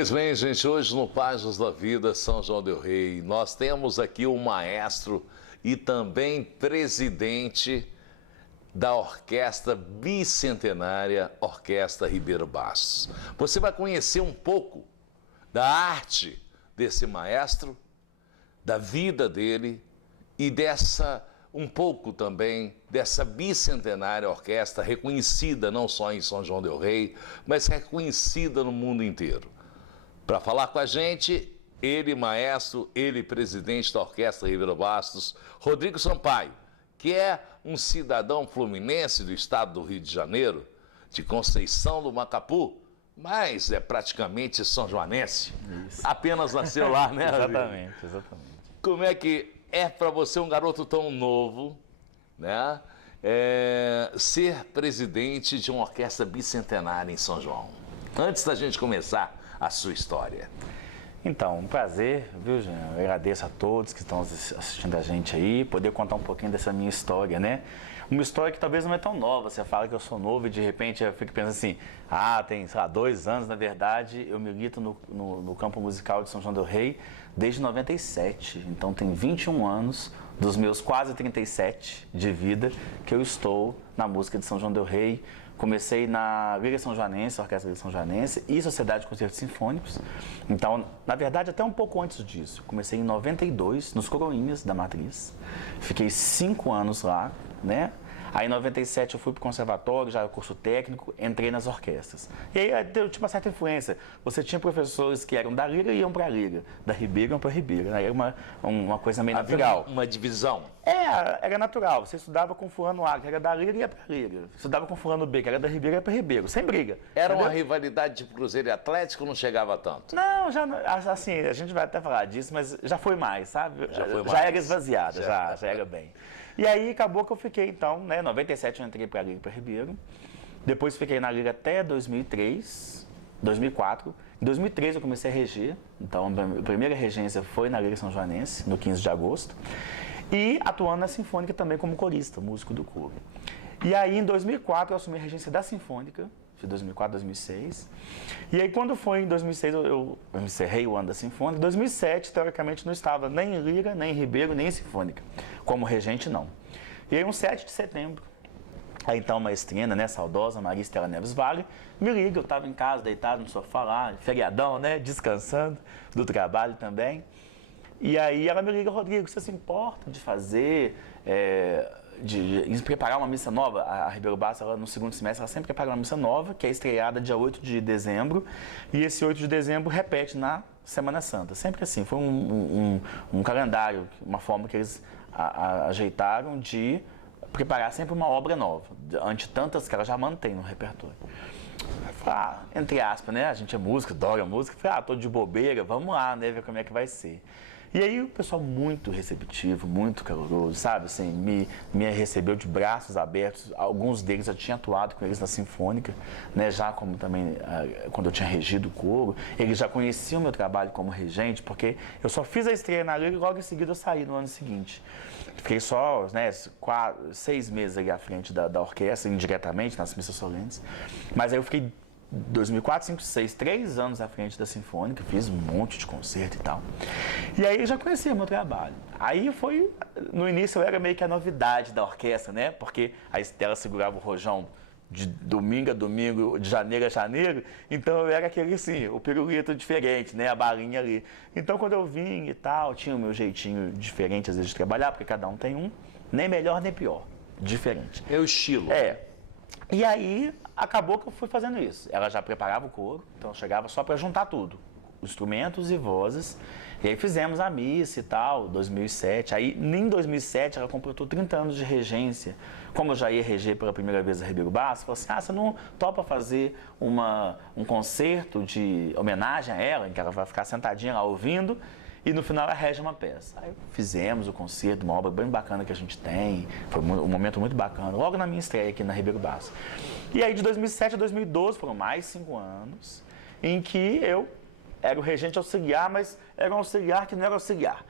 Pois bem, gente, hoje no Páginas da Vida São João del Rei, nós temos aqui o maestro e também presidente da Orquestra Bicentenária, Orquestra Ribeiro Bastos. Você vai conhecer um pouco da arte desse maestro, da vida dele e um pouco também dessa bicentenária orquestra reconhecida não só em São João del Rei, mas reconhecida no mundo inteiro. Para falar com a gente, ele maestro, ele presidente da Orquestra Ribeiro Bastos, Rodrigo Sampaio, que é um cidadão fluminense do estado do Rio de Janeiro, de Conceição do Macapu, mas é praticamente são joanense. Isso. Apenas nasceu lá, né? Exatamente, exatamente. Como é que é para você, um garoto tão novo, né, ser presidente de uma orquestra bicentenária em São João? Antes da gente começar a sua história. Então, um prazer, viu, Jean? Eu agradeço a todos que estão assistindo a gente aí, poder contar um pouquinho dessa minha história, né? Uma história que talvez não é tão nova. Você fala que eu sou novo e de repente eu fico pensando assim, tem, sei lá, 2 anos, na verdade, eu milito no campo musical de São João del Rei desde 97. Então tem 21 anos dos meus quase 37 de vida que eu estou na música de São João del Rei. Comecei na Liga São Joanense, Orquestra Liga São Joanense e Sociedade de Concertos Sinfônicos. Então, na verdade, até um pouco antes disso. Comecei em 92, nos Coroinhas da Matriz. Fiquei 5 anos lá, né? Aí em 97 eu fui para o conservatório, já curso técnico, entrei nas orquestras. E aí eu tinha uma certa influência. Você tinha professores que eram da Liga e iam para a Liga, da Ribeira iam para a Ribeira. Era uma coisa meio natural. Uma divisão? Era natural. Você estudava com fulano A, que era da Liga, e ia para a Liga. Estudava com fulano B, que era da Ribeira, ia para Ribeiro, sem briga. Era uma rivalidade de Cruzeiro e Atlético, não chegava tanto? Não, assim, a gente vai até falar disso, mas já foi mais, sabe? Já era esvaziada, já era bem. E aí acabou que eu fiquei, então, né, em 97 eu entrei para a Liga para Ribeiro, depois fiquei na Liga até 2004. Em 2003 eu comecei a reger, então a primeira regência foi na Liga São Joanense, no 15 de agosto, e atuando na Sinfônica também como corista, músico do coro. E aí em 2004 eu assumi a regência da Sinfônica, de 2004, 2006. E aí quando foi em 2006 eu encerrei o ano da Sinfônica. Em 2007, teoricamente, não estava nem em Liga, nem em Ribeiro, nem em Sinfônica. Como regente, não. E aí, um 7 de setembro, a então maestrina, né, saudosa, Maria Estela Neves Vale, me liga, eu estava em casa, deitado no sofá lá, feriadão, né, descansando do trabalho também. E aí ela me liga, Rodrigo, você se importa de fazer, de preparar uma missa nova? A Ribeiro Bastos, ela, no segundo semestre, ela sempre prepara uma missa nova, que é estreada dia 8 de dezembro, e esse 8 de dezembro repete na Semana Santa. Sempre assim, foi um calendário, uma forma que eles ajeitaram de preparar sempre uma obra nova, ante tantas que ela já mantém no repertório. Entre aspas, né? A gente é música, adora música. Falei, tô de bobeira, vamos lá, né? Ver como é que vai ser. E aí o pessoal muito receptivo, muito caloroso, sabe? Assim, me recebeu de braços abertos. Alguns deles eu tinha atuado com eles na Sinfônica, né? Já como também, quando eu tinha regido o coro. Eles já conheciam o meu trabalho como regente, porque eu só fiz a estreia na Liga e logo em seguida eu saí no ano seguinte. Fiquei só, né, 6 meses ali à frente da orquestra, indiretamente, nas missas solenes. Mas aí eu fiquei 2004, 5, 6, 3 anos à frente da Sinfônica, fiz um monte de concerto e tal. E aí eu já conhecia o meu trabalho. Aí foi, no início eu era meio que a novidade da orquestra, né? Porque a Estela segurava o rojão de domingo a domingo, de janeiro a janeiro, então eu era aquele assim, o pirulito diferente, né? A balinha ali. Então quando eu vim e tal, tinha o meu jeitinho diferente às vezes de trabalhar, porque cada um tem um, nem melhor nem pior, diferente. É o estilo. E aí, acabou que eu fui fazendo isso. Ela já preparava o coro, então eu chegava só para juntar tudo. Instrumentos e vozes. E aí fizemos a missa e tal, 2007. Aí, em 2007, ela completou 30 anos de regência. Como eu já ia reger pela primeira vez a Ribeiro Bastos, falou assim, você não topa fazer um concerto de homenagem a ela, em que ela vai ficar sentadinha lá ouvindo, e no final ela rege uma peça. Aí fizemos o concerto, uma obra bem bacana que a gente tem, foi um momento muito bacana, logo na minha estreia aqui na Ribeiro Bastos. E aí de 2007 a 2012 foram mais 5 anos, em que eu era o regente auxiliar, mas era um auxiliar que não era auxiliar.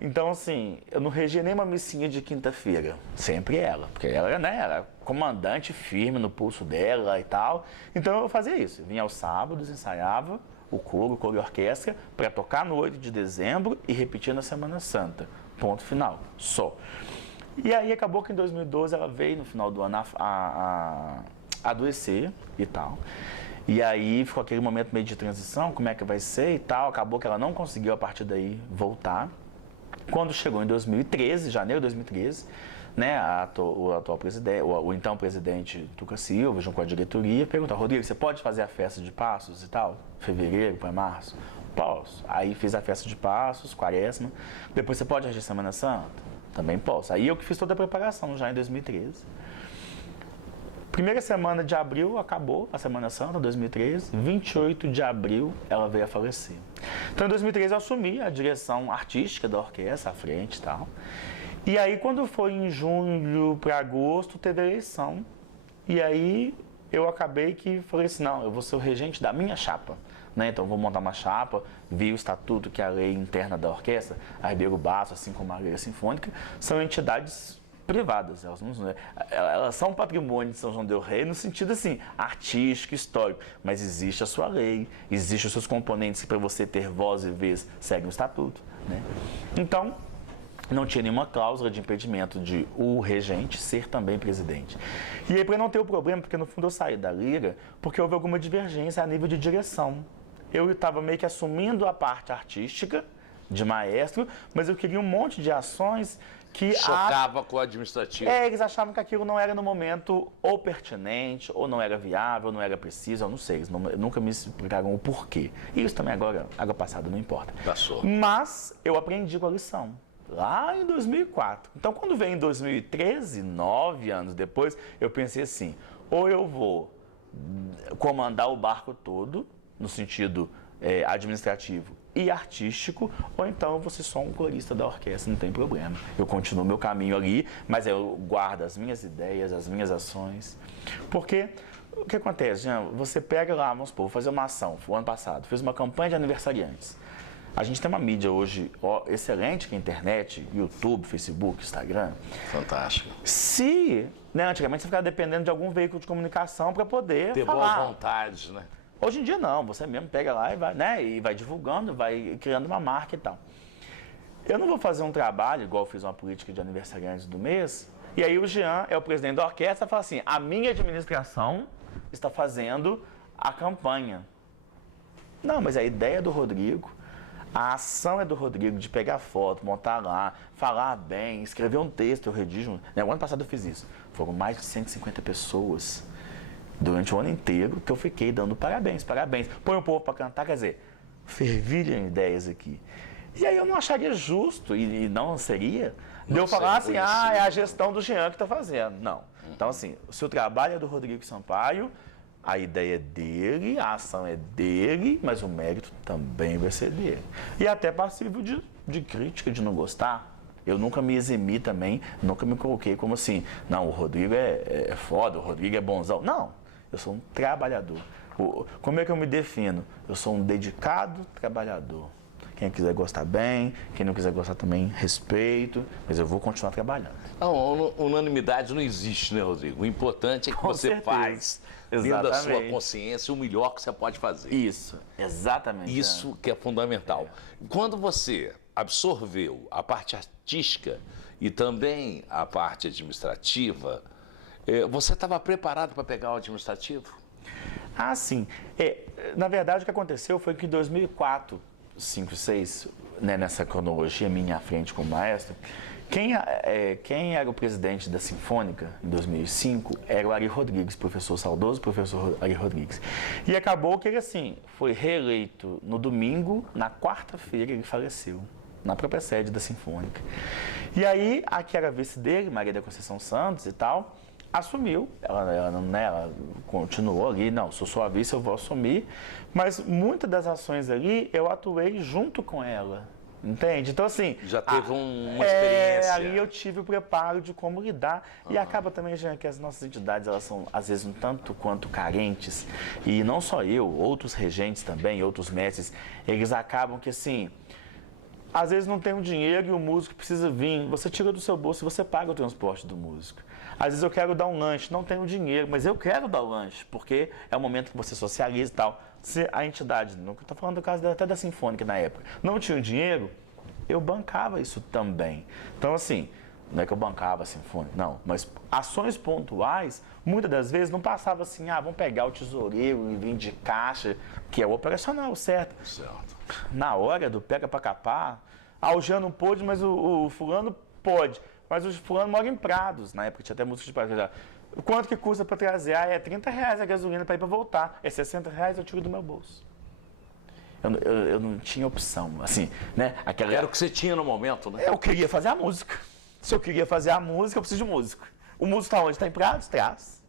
Então, assim, eu não regia nem uma missinha de quinta-feira, sempre ela, porque ela, né, era comandante firme no pulso dela e tal. Então eu fazia isso, eu vinha aos sábados, ensaiava o coro e orquestra, para tocar no 8 de dezembro e repetir na Semana Santa. Ponto final, só. E aí acabou que em 2012 ela veio no final do ano a adoecer e tal. E aí ficou aquele momento meio de transição, como é que vai ser e tal. Acabou que ela não conseguiu a partir daí voltar. Quando chegou em 2013, janeiro de 2013, né, o atual presidente, o então presidente Tuca Silva, junto com a diretoria, perguntou: Rodrigo, você pode fazer a festa de Passos e tal? Fevereiro para março? Posso. Aí fiz a festa de Passos, Quaresma. Depois você pode agir Semana Santa? Também posso. Aí eu que fiz toda a preparação já em 2013. Primeira semana de abril acabou a Semana Santa, 2013. 28 de abril ela veio a falecer. Então em 2013 eu assumi a direção artística da orquestra, à frente e tal. E aí quando foi em junho para agosto teve a eleição. E aí eu acabei que falei assim, não, eu vou ser o regente da minha chapa. Né? Então vou montar uma chapa, vi o estatuto que é a lei interna da orquestra, a Ribeiro Basso, assim como a Liga Sinfônica, são entidades privadas, elas são patrimônio de São João del Rei no sentido assim, artístico, histórico, mas existe a sua lei, existem os seus componentes que para você ter voz e vez seguem o estatuto. Né? Então, não tinha nenhuma cláusula de impedimento de o regente ser também presidente. E aí, para não ter o problema, porque no fundo eu saí da Liga, porque houve alguma divergência a nível de direção. Eu estava meio que assumindo a parte artística de maestro, mas eu queria um monte de ações que... Chocava com o administrativo. Eles achavam que aquilo não era no momento ou pertinente, ou não era viável, ou não era preciso, eu não sei, eles nunca me explicaram o porquê. E isso também agora, água passada, não importa. Passou. Mas eu aprendi com a lição. Lá em 2004. Então, quando veio em 2013, 9 anos depois, eu pensei assim, ou eu vou comandar o barco todo, no sentido administrativo e artístico, ou então eu vou ser só um corista da orquestra, não tem problema. Eu continuo meu caminho ali, mas eu guardo as minhas ideias, as minhas ações. Porque o que acontece, Jean? Você pega lá, vamos supor, vou fazer uma ação, o ano passado, fiz uma campanha de aniversariantes. A gente tem uma mídia hoje excelente, que é a internet, YouTube, Facebook, Instagram. Fantástico. Se, né, antigamente você ficava dependendo de algum veículo de comunicação para poder ter falar. boa vontade, né? Hoje em dia não, você mesmo pega lá e vai, né, e vai divulgando, vai criando uma marca e tal. Eu não vou fazer um trabalho, igual eu fiz uma política de aniversariantes do mês, e aí o Jean é o presidente da orquestra e fala assim, a minha administração está fazendo a campanha. Não, mas a ideia é do Rodrigo. A ação é do Rodrigo, de pegar foto, montar lá, falar bem, escrever um texto, eu redijo. O ano passado eu fiz isso. Foram mais de 150 pessoas durante o ano inteiro que eu fiquei dando parabéns. Põe o povo para cantar, quer dizer, fervilham ideias aqui. E aí eu não acharia justo, e não seria, de eu falar assim, é a gestão do Jean que está fazendo. Não. Então, assim, se o trabalho é do Rodrigo Sampaio, a ideia é dele, a ação é dele, mas o mérito também vai ser dele. E até passível de crítica, de não gostar. Eu nunca me eximi também, nunca me coloquei como assim, não, o Rodrigo é foda, o Rodrigo é bonzão. Não, eu sou um trabalhador. Como é que eu me defino? Eu sou um dedicado trabalhador. Quem quiser gostar bem, quem não quiser gostar também, respeito, mas eu vou continuar trabalhando. Não, unanimidade não existe, né, Rodrigo? O importante é que você faz dentro da sua consciência o melhor que você pode fazer. Isso, exatamente. Isso que é fundamental. Quando você absorveu a parte artística e também a parte administrativa, você estava preparado para pegar o administrativo? Ah, sim. Na verdade, o que aconteceu foi que em 2004, 5, 6, né, nessa cronologia minha à frente como maestro, quem era o presidente da Sinfônica em 2005 era o Ari Rodrigues, professor saudoso, professor Ari Rodrigues. E acabou que ele, assim, foi reeleito no domingo, na quarta-feira ele faleceu, na própria sede da Sinfônica. E aí, a que era vice dele, Maria da Conceição Santos e tal, assumiu, ela continuou ali, não, sou sua vice, eu vou assumir, mas muitas das ações ali eu atuei junto com ela, entende? Então assim... Já teve uma experiência. Ali eu tive o preparo de como lidar, e acaba também, Jean, que as nossas entidades, elas são às vezes um tanto quanto carentes, e não só eu, outros regentes também, outros mestres, eles acabam que assim... às vezes não tem um dinheiro e o músico precisa vir, você tira do seu bolso e você paga o transporte do músico. Às vezes eu quero dar um lanche, não tenho dinheiro, mas eu quero dar o lanche, porque é o momento que você socializa e tal. Se a entidade, não estou falando do caso até da Sinfônica na época, não tinha dinheiro, eu bancava isso também. Então, assim, não é que eu bancava a Sinfônica, não, mas ações pontuais, muitas das vezes não passava assim, vamos pegar o tesoureiro e vir de caixa, que é o operacional, certo? Certo. Na hora do pega pra capar, o Jean não pôde, mas o fulano pode. Mas o fulano mora em Prados, na época tinha até música de Prados. Quanto que custa para trazer? É R$30 a gasolina para ir para voltar. É R$60 eu tiro do meu bolso. Eu não tinha opção, assim, né? Era o que você tinha no momento, né? Eu queria fazer a música. Se eu queria fazer a música, eu preciso de músico. O músico está onde? Está em Prados? Traz.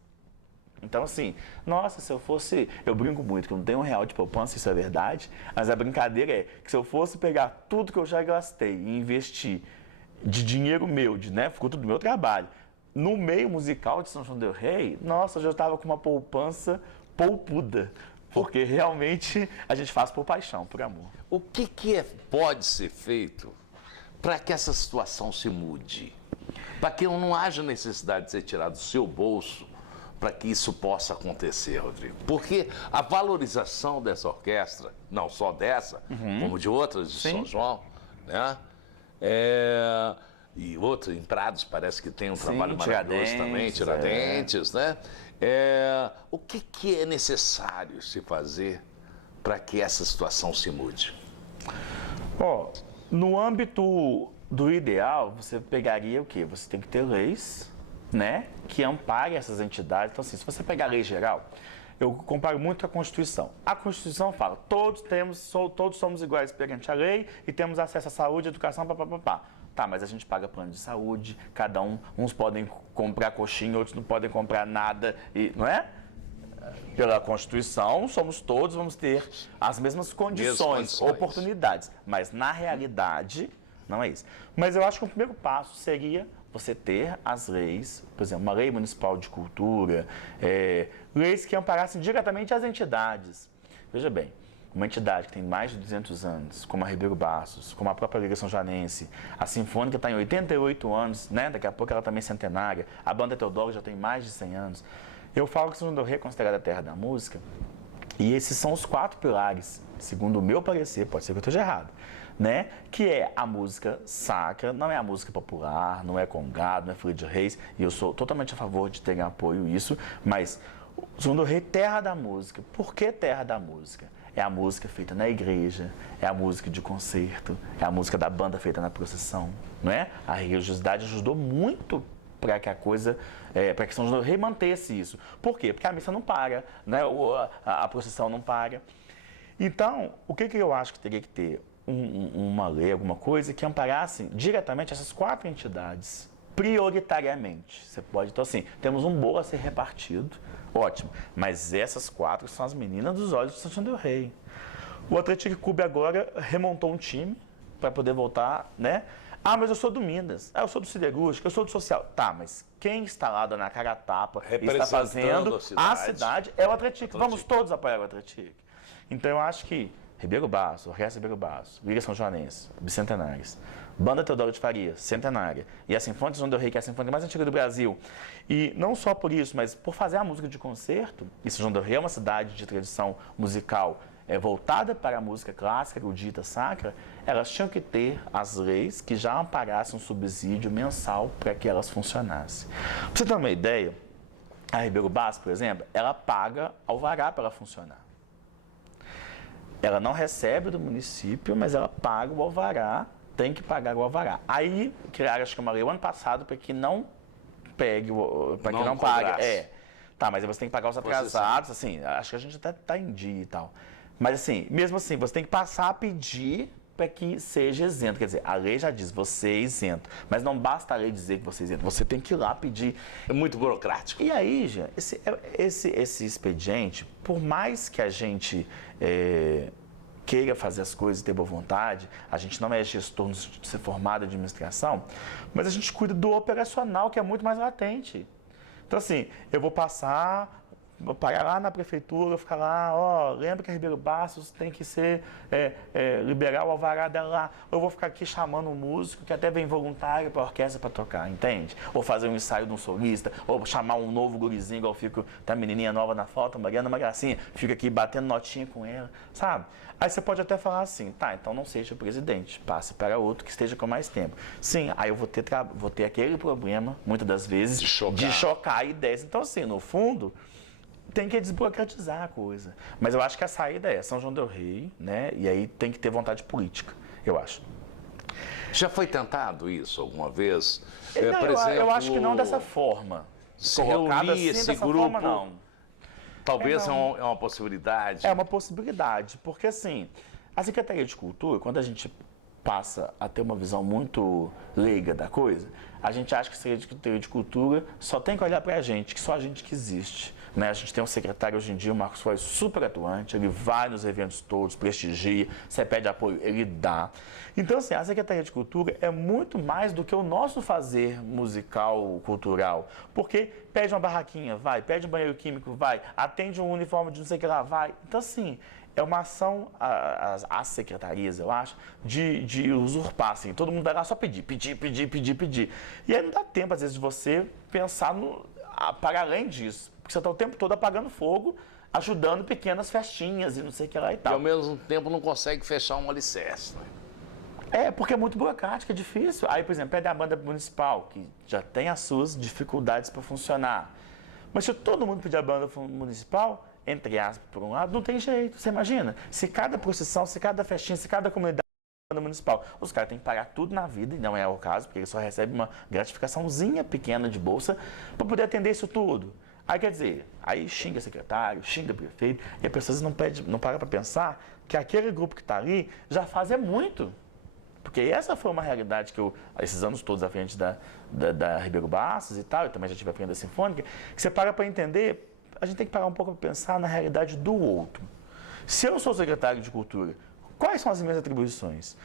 Então, assim, nossa, se eu fosse... Eu brinco muito, que eu não tenho R$1 de poupança, isso é verdade. Mas a brincadeira é que se eu fosse pegar tudo que eu já gastei e investir de dinheiro meu, fruto do meu trabalho, no meio musical de São João del Rei, nossa, eu já estava com uma poupança poupuda. Porque realmente a gente faz por paixão, por amor. O que pode ser feito para que essa situação se mude? Para que não haja necessidade de ser tirado do seu bolso para que isso possa acontecer, Rodrigo? Porque a valorização dessa orquestra, não só dessa, como de outras de São João, né? E outra, em Prados, parece que tem um trabalho maravilhoso também, Tiradentes, né? O que é necessário se fazer para que essa situação se mude? No âmbito do ideal, você pegaria o quê? Você tem que ter leis, né, que amparem essas entidades. Então, assim, se você pegar a lei geral, eu comparo muito com a Constituição. A Constituição fala, todos somos iguais perante a lei e temos acesso à saúde, educação, papapá. Tá, mas a gente paga plano de saúde, cada uns podem comprar coxinha, outros não podem comprar nada, não é? Pela Constituição, somos todos, vamos ter as mesmas condições, oportunidades. Mas, na realidade, não é isso. Mas eu acho que o primeiro passo seria você ter as leis, por exemplo, uma lei municipal de cultura, leis que amparassem diretamente as entidades. Veja bem, uma entidade que tem mais de 200 anos, como a Ribeiro Bassos, como a própria Liga São Joanense, a Sinfônica está em 88 anos, né? Daqui a pouco ela também é centenária, a Banda Teodoro já tem mais de 100 anos. Eu falo que São João del Rei é considerada a terra da música, e esses são os 4 pilares, segundo o meu parecer, pode ser que eu esteja errado, né? Que é a música sacra, não é a música popular, não é congado, não é folia de reis, e eu sou totalmente a favor de ter apoio isso, mas São João del Rei, terra da música. Por que terra da música? É a música feita na igreja, é a música de concerto, é a música da banda feita na procissão, não é? A religiosidade ajudou muito para que a coisa, para que São João del Rei mantesse isso. Por quê? Porque a missa não para, né? A procissão não para. Então, o que eu acho que teria que ter? Uma lei, alguma coisa que amparasse diretamente essas 4 entidades, prioritariamente. Você pode, então assim, temos um bolo a ser repartido, ótimo, mas essas 4 são as meninas dos olhos de São João del Rei. O Atlético Clube agora remontou um time para poder voltar, né? Mas eu sou do Minas, eu sou do Siderúrgico, eu sou do Social. Tá, mas quem está lá dando a cara a tapa e está fazendo a cidade é o Atlético. Vamos todos apoiar o Atlético. Então eu acho que Ribeiro Bassos, Orquestra Ribeiro Bassos, Liga São Joanense, bicentenárias, Banda Teodoro de Faria, centenária, e a Sinfônica de São João del Rei, que é a sinfônica mais antiga do Brasil. E não só por isso, mas por fazer a música de concerto, e São João del Rei é uma cidade de tradição musical voltada para a música clássica, erudita, sacra, elas tinham que ter as leis que já amparassem um subsídio mensal para que elas funcionassem. Para você ter uma ideia, a Ribeiro Bassos, por exemplo, ela paga alvará para ela funcionar. Ela não recebe do município, mas ela paga o alvará, tem que pagar o alvará. Aí criaram, acho que uma lei o ano passado para que não pegue, para que não pague. Tá, mas aí você tem que pagar os atrasados, assim, acho que a gente até está em dia e tal. Mas assim, mesmo assim, você tem que passar a pedir para que seja isento. Quer dizer, a lei já diz, você é isento. Mas não basta a lei dizer que você é isento, você tem que ir lá pedir. É muito burocrático. E aí, já, esse expediente, por mais que a gente queira fazer as coisas e ter boa vontade, a gente não é gestor de ser formado em administração, mas a gente cuida do operacional, que é muito mais latente. Então, assim, eu vou passar parar lá na prefeitura, ficar lá, ó, lembra que a Ribeiro Bastos tem que ser, liberar o alvará dela lá. Ou eu vou ficar aqui chamando um músico que até vem voluntário para a orquestra para tocar, entende? Ou fazer um ensaio de um solista, ou chamar um novo gurizinho, igual fico, tá a menininha nova na foto, Mariana, uma gracinha, fica aqui batendo notinha com ela, sabe? Aí você pode até falar assim, tá, então não seja o presidente, passe para outro que esteja com mais tempo. Sim, aí eu vou ter aquele problema, muitas das vezes, de chocar ideias. Então, assim, no fundo, tem que desburocratizar a coisa. Mas eu acho que a saída é São João del Rei, né? E aí tem que ter vontade política, eu acho. Já foi tentado isso alguma vez? Não, por exemplo, eu acho que não dessa forma. Se Colocado reunir assim, esse dessa grupo, forma, não. talvez não. é uma possibilidade. É uma possibilidade, porque assim, a Secretaria de Cultura, quando a gente passa a ter uma visão muito leiga da coisa, a gente acha que a Secretaria de Cultura só tem que olhar pra gente, que só a gente que existe. Né? A gente tem um secretário hoje em dia, o Marcos Foy, super atuante, ele vai nos eventos todos, prestigia, você pede apoio, ele dá. Então, assim, a Secretaria de Cultura é muito mais do que o nosso fazer musical, cultural, porque pede uma barraquinha, vai, pede um banheiro químico, vai, atende um uniforme de não sei o que lá, vai. Então, assim, é uma ação, as secretarias, eu acho, de usurpar, assim, todo mundo vai lá só pedir. E aí não dá tempo, às vezes, de você pensar para além disso, porque você está o tempo todo apagando fogo, ajudando pequenas festinhas e não sei o que lá e tal. E ao mesmo tempo não consegue fechar um alicerce, né? Porque é muito burocrático, é difícil. Aí, por exemplo, pede a banda municipal, que já tem as suas dificuldades para funcionar. Mas se todo mundo pedir a banda municipal, entre aspas, por um lado, não tem jeito. Você imagina? Se cada procissão, se cada festinha, se cada comunidade banda municipal, os caras têm que pagar tudo na vida, e não é o caso, porque eles só recebem uma gratificaçãozinha pequena de bolsa para poder atender isso tudo. Aí quer dizer, aí xinga secretário, xinga prefeito, e a pessoa não para para pensar que aquele grupo que está ali já faz muito. Porque essa foi uma realidade que eu, esses anos todos à frente da Ribeiro Bastos e tal, eu também já tive a Frenda Sinfônica, que você para entender, a gente tem que parar um pouco para pensar na realidade do outro. Se eu sou secretário de Cultura, quais são as minhas atribuições?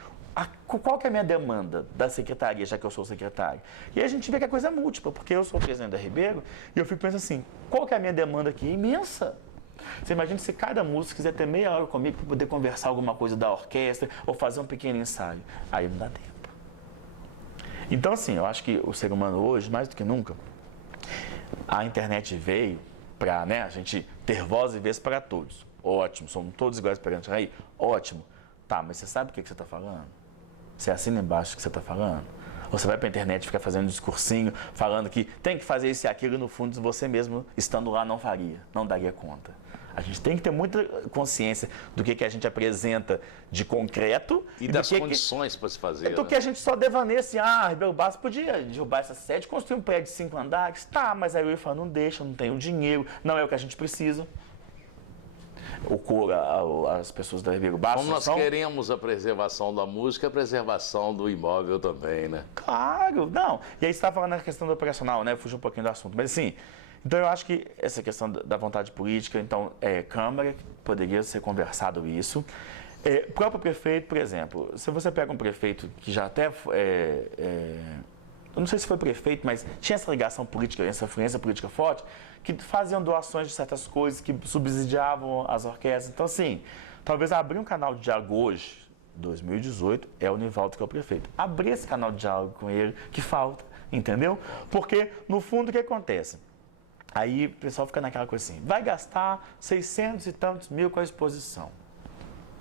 Qual que é a minha demanda da secretaria, já que eu sou secretário? E aí a gente vê que a coisa é múltipla, porque eu sou o presidente da Ribeiro e eu fico pensando assim, qual que é a minha demanda aqui? É imensa. Você imagina se cada músico quiser ter meia hora comigo para poder conversar alguma coisa da orquestra ou fazer um pequeno ensaio. Aí não dá tempo. Então, assim, eu acho que o ser humano hoje, mais do que nunca, a internet veio para, né, a gente ter voz e vez para todos. Ótimo, somos todos iguais perante a lei? Ótimo. Tá, mas você sabe o que você está falando? Você assina embaixo o que você está falando? Ou você vai para a internet e fica fazendo um discursinho, falando que tem que fazer isso e aquilo, e no fundo você mesmo, estando lá, não faria, não daria conta. A gente tem que ter muita consciência do que a gente apresenta de concreto. E das condições para se fazer. Do que a gente só devaneia assim, Ribeiro Bastos podia derrubar essa sede, construir um prédio de 5 andares. Tá, mas aí eu ia falar, não deixa, não tem o dinheiro, não é o que a gente precisa. O coro, as pessoas da Ribeiro Bastos. Como nós queremos a preservação da música, a preservação do imóvel também, né? Claro, não. E aí você está falando na questão do operacional, né? Fugiu um pouquinho do assunto, mas assim, então eu acho que essa questão da vontade política, então, Câmara, poderia ser conversado isso. O próprio prefeito, por exemplo, se você pega um prefeito que já até, eu não sei se foi prefeito, mas tinha essa ligação política, essa influência política forte, que faziam doações de certas coisas, que subsidiavam as orquestras. Então, assim, talvez abrir um canal de diálogo hoje, 2018, é o Nivaldo que é o prefeito. Abrir esse canal de diálogo com ele, que falta, entendeu? Porque, no fundo, o que acontece? Aí o pessoal fica naquela coisa assim, vai gastar 600 e tantos mil com a exposição.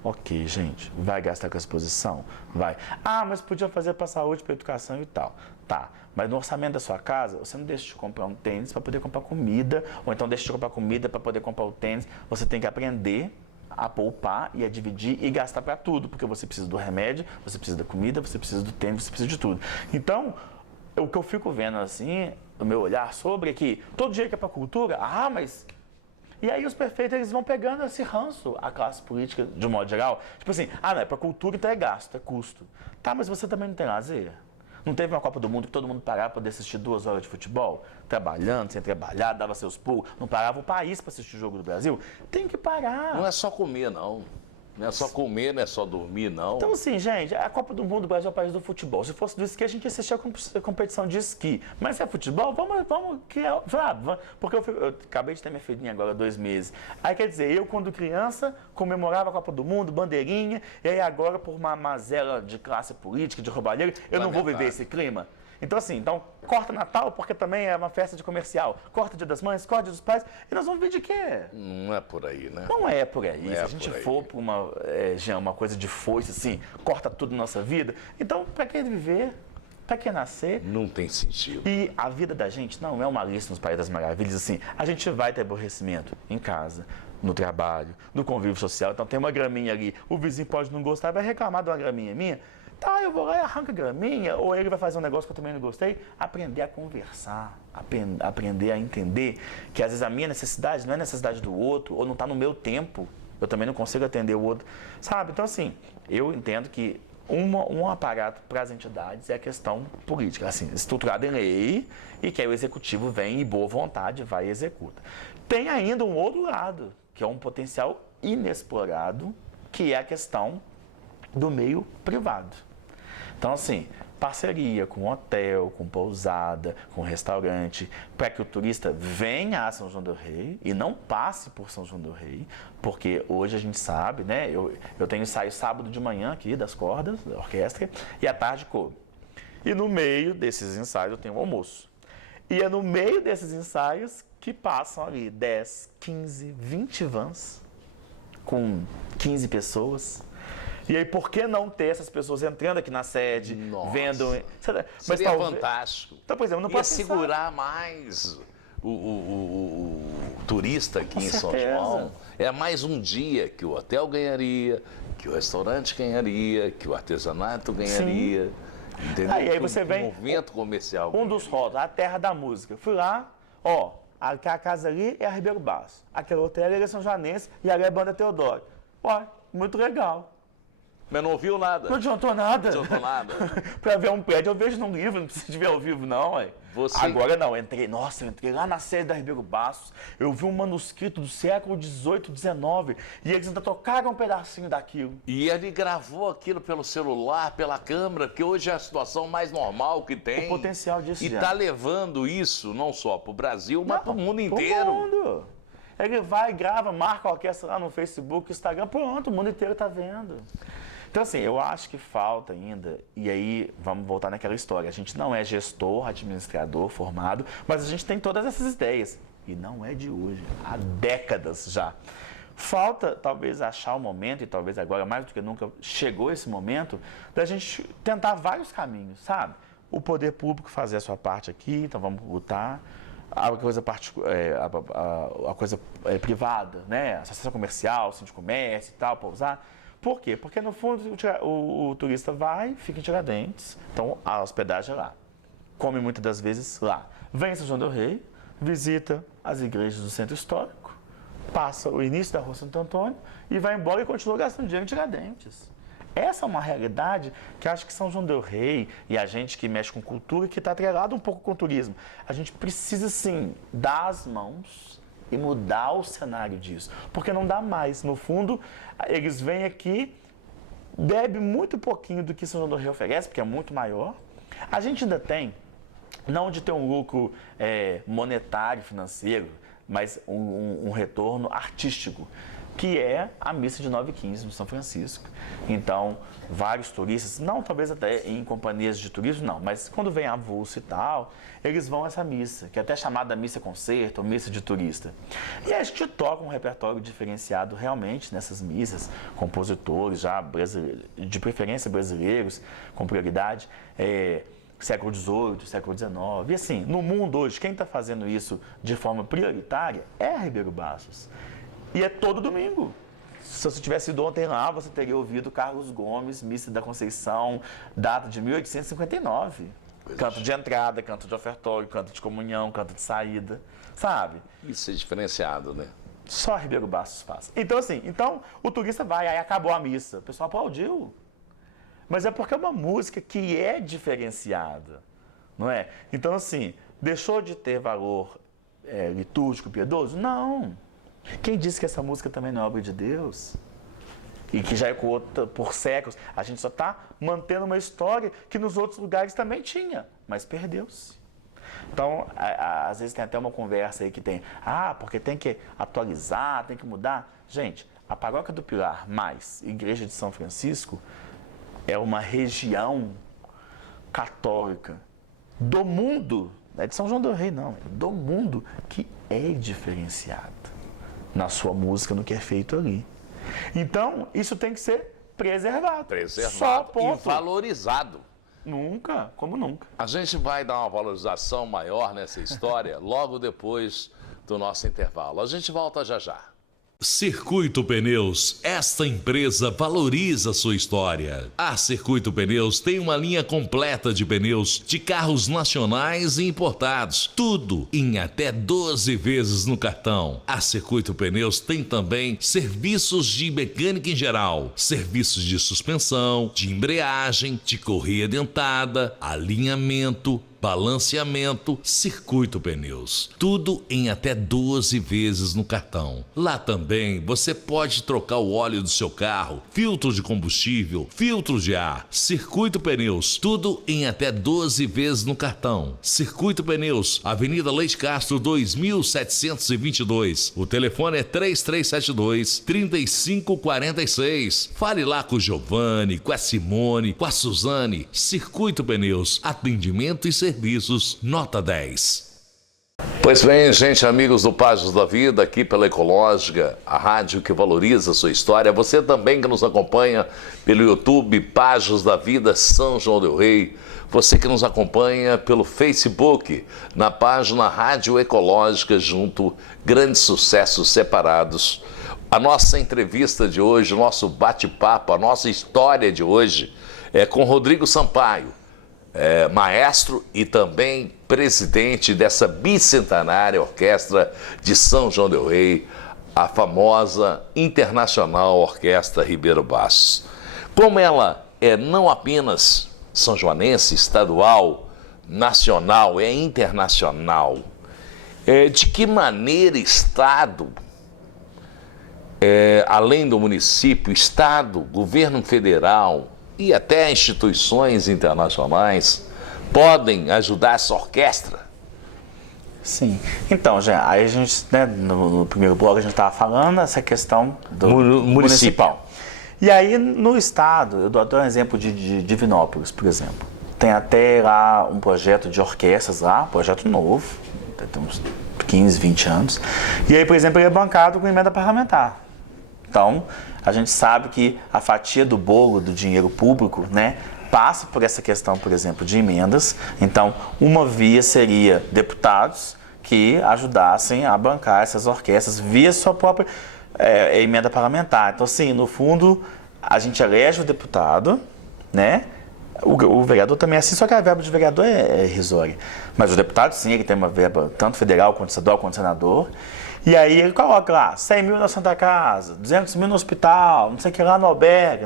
Ok, gente, vai gastar com a exposição? Vai. Mas podia fazer para a saúde, para a educação e tal. Tá, mas no orçamento da sua casa, você não deixa de comprar um tênis para poder comprar comida, ou então deixa de comprar comida para poder comprar o tênis. Você tem que aprender a poupar e a dividir e gastar para tudo, porque você precisa do remédio, você precisa da comida, você precisa do tênis, você precisa de tudo. Então, o que eu fico vendo assim, o meu olhar sobre é que todo dia que é para cultura, mas... E aí os prefeitos, eles vão pegando esse ranço, a classe política, de um modo geral. Tipo assim, não, é para cultura, então é gasto, é custo. Tá, mas você também não tem lazer? Não teve uma Copa do Mundo que todo mundo parava para poder assistir 2 horas de futebol? Trabalhando, sem trabalhar, dava seus pulos, não parava o país para assistir o jogo do Brasil? Tem que parar. Não é só comer, não. Não é só comer, não é só dormir, não. Então, assim, gente, a Copa do Mundo, o Brasil é o país do futebol. Se fosse do esqui, a gente ia assistir a competição de esqui. Mas se é futebol, vamos criar. Porque eu acabei de ter minha filhinha agora, 2 meses. Aí, quer dizer, eu, quando criança, comemorava a Copa do Mundo, bandeirinha, e aí agora, por uma mazela de classe política, de roubalheira, eu não vou viver esse clima. Então, assim, corta Natal, porque também é uma festa de comercial. Corta Dia das Mães, corta Dia dos Pais, e nós vamos ver de quê? Não é por aí, né? Não é por aí. Não Se é a gente por aí. for para uma coisa de foice, assim, corta tudo na nossa vida, então, para que viver? Para que nascer? Não tem sentido. E a vida da gente não é uma Alice nos País das Maravilhas, assim, a gente vai ter aborrecimento em casa, no trabalho, no convívio social. Então, tem uma graminha ali, o vizinho pode não gostar, vai reclamar de uma graminha minha. Tá, eu vou lá e arranco a graminha, ou ele vai fazer um negócio que eu também não gostei. Aprender a conversar, aprender a entender que às vezes a minha necessidade não é necessidade do outro, ou não está no meu tempo, eu também não consigo atender o outro, sabe? Então, assim, eu entendo que um aparato para as entidades é a questão política, assim, estruturada em lei, e que aí o executivo vem e boa vontade vai e executa. Tem ainda um outro lado, que é um potencial inexplorado, que é a questão do meio privado. Então, assim, parceria com hotel, com pousada, com restaurante, para que o turista venha a São João del Rei e não passe por São João del Rei, porque hoje a gente sabe, né? Eu tenho ensaio sábado de manhã aqui das cordas, da orquestra, e à tarde coro. E no meio desses ensaios eu tenho o almoço. E é no meio desses ensaios que passam ali 10, 15, 20 vans com 15 pessoas. E aí, por que não ter essas pessoas entrando aqui na sede, vendo... Mas seria fantástico. Então, por exemplo, não pode segurar mais o turista aqui em São João. É mais um dia que o hotel ganharia, que o restaurante ganharia, que o artesanato ganharia. Sim. Entendeu? Aí você vem... movimento comercial. Um dos rótulos, a terra da música. Fui lá, a casa ali é a Ribeiro Baço. Aquele hotel é a São Joanense e ali é a Banda Teodoro. Muito legal. Mas não ouviu nada. Não adiantou nada. Não adiantou nada. Pra ver um prédio, eu vejo num livro, não precisa de ver ao vivo, não, ué. Agora não, eu entrei lá na sede da Ribeiro Baços, eu vi um manuscrito do século XVIII, XIX, e eles ainda tocaram um pedacinho daquilo. E ele gravou aquilo pelo celular, pela câmera, que hoje é a situação mais normal que tem. O potencial disso. E está levando isso não só para o Brasil, mas para o mundo inteiro. Pro mundo. Ele vai, grava, marca a orquestra lá no Facebook, Instagram, pronto, o mundo inteiro está vendo. Então, assim, eu acho que falta ainda, e aí vamos voltar naquela história, a gente não é gestor, administrador formado, mas a gente tem todas essas ideias, e não é de hoje, há décadas já. Falta, talvez, achar o momento, e talvez agora, mais do que nunca, chegou esse momento, da gente tentar vários caminhos, sabe? O poder público fazer a sua parte aqui, então vamos lutar. A coisa, privada, né? Associação comercial, centro de comércio e tal, pousar. Por quê? Porque, no fundo, o turista vai, fica em Tiradentes, então a hospedagem é lá. Come muitas das vezes lá. Vem em São João del Rei, visita as igrejas do centro histórico, passa o início da Rua Santo Antônio e vai embora e continua gastando dinheiro em Tiradentes. Essa é uma realidade que acho que São João del Rei e a gente que mexe com cultura, que está atrelado um pouco com o turismo, a gente precisa, sim, dar as mãos e mudar o cenário disso, porque não dá mais. No fundo, eles vêm aqui, bebem muito pouquinho do que São João del Rei oferece, porque é muito maior. A gente ainda tem, não de ter um lucro monetário, financeiro, mas um retorno artístico, que é a missa de 9h15 do São Francisco. Então, vários turistas, não talvez até em companhias de turismo, não, mas quando vem avulso e tal, eles vão a essa missa, que é até chamada missa-concerto ou missa de turista. E a gente toca um repertório diferenciado realmente nessas missas, compositores já de preferência brasileiros, com prioridade, século XVIII, século XIX. E assim, no mundo hoje, quem está fazendo isso de forma prioritária é a Ribeiro Baços. E é todo domingo. Se você tivesse ido ontem lá, você teria ouvido Carlos Gomes, Missa da Conceição, data de 1859. Canto de entrada, canto de ofertório, canto de comunhão, canto de saída, sabe? Isso é diferenciado, né? Só Ribeiro Baços faz. Então, assim, o turista vai, aí acabou a missa. O pessoal aplaudiu. Mas é porque é uma música que é diferenciada, não é? Então, assim, deixou de ter valor litúrgico, piedoso? Não. Quem disse que essa música também não é obra de Deus? e que já ecoou por séculos. A gente só está mantendo uma história que nos outros lugares também tinha, mas perdeu-se. Então, às vezes tem até uma conversa aí que tem, porque tem que atualizar, tem que mudar. Gente, a Paróquia do Pilar mais Igreja de São Francisco é uma região católica do mundo, não é de São João del Rei não, é do mundo, que é diferenciada na sua música, no que é feito ali. Então, isso tem que ser preservado. Preservado e valorizado. Nunca, como nunca. A gente vai dar uma valorização maior nessa história logo depois do nosso intervalo. A gente volta já já. Circuito Pneus, esta empresa valoriza sua história. A Circuito Pneus tem uma linha completa de pneus de carros nacionais e importados, tudo em até 12 vezes no cartão. A Circuito Pneus tem também serviços de mecânica em geral, serviços de suspensão, de embreagem, de correia dentada, alinhamento, balanceamento. Circuito Pneus, tudo em até 12 vezes no cartão. Lá também você pode trocar o óleo do seu carro, filtro de combustível, filtro de ar. Circuito Pneus, tudo em até 12 vezes no cartão. Circuito Pneus, Avenida Leite Castro 2722. O telefone é 3372-3546. Fale lá com o Giovanni, com a Simone, com a Suzane. Circuito Pneus, atendimento e serviços nota 10. Pois bem, gente, amigos do Páginas da Vida, aqui pela Ecológica, a rádio que valoriza a sua história. Você também que nos acompanha pelo YouTube, Páginas da Vida São João del Rei. Você que nos acompanha pelo Facebook, na página Rádio Ecológica, junto Grandes Sucessos Separados. A nossa entrevista de hoje, o nosso bate-papo, a nossa história de hoje é com Rodrigo Sampaio. Maestro e também presidente dessa bicentenária orquestra de São João del Rei, a famosa Internacional Orquestra Ribeiro Bastos. Como ela é não apenas são-joanense, estadual, nacional, é internacional, de que maneira Estado, além do município, Estado, governo federal, e até instituições internacionais podem ajudar essa orquestra? Sim. Então, já, aí a gente, no primeiro bloco a gente estava falando essa questão do municipal. E aí no estado, eu dou um exemplo de Divinópolis, por exemplo. Tem até lá um projeto de orquestras lá, projeto novo, tem uns 15, 20 anos. E aí, por exemplo, ele é bancado com emenda parlamentar. Então, a gente sabe que a fatia do bolo do dinheiro público, passa por essa questão, por exemplo, de emendas. Então, uma via seria deputados que ajudassem a bancar essas orquestras via sua própria emenda parlamentar. Então, assim, no fundo, a gente elege o deputado, O vereador também é assim, só que a verba de vereador é irrisória. Mas o deputado, sim, ele tem uma verba tanto federal, quanto estadual, quanto senador. E aí ele coloca lá 100 mil na Santa Casa, 200 mil no hospital, não sei o que lá no albergue,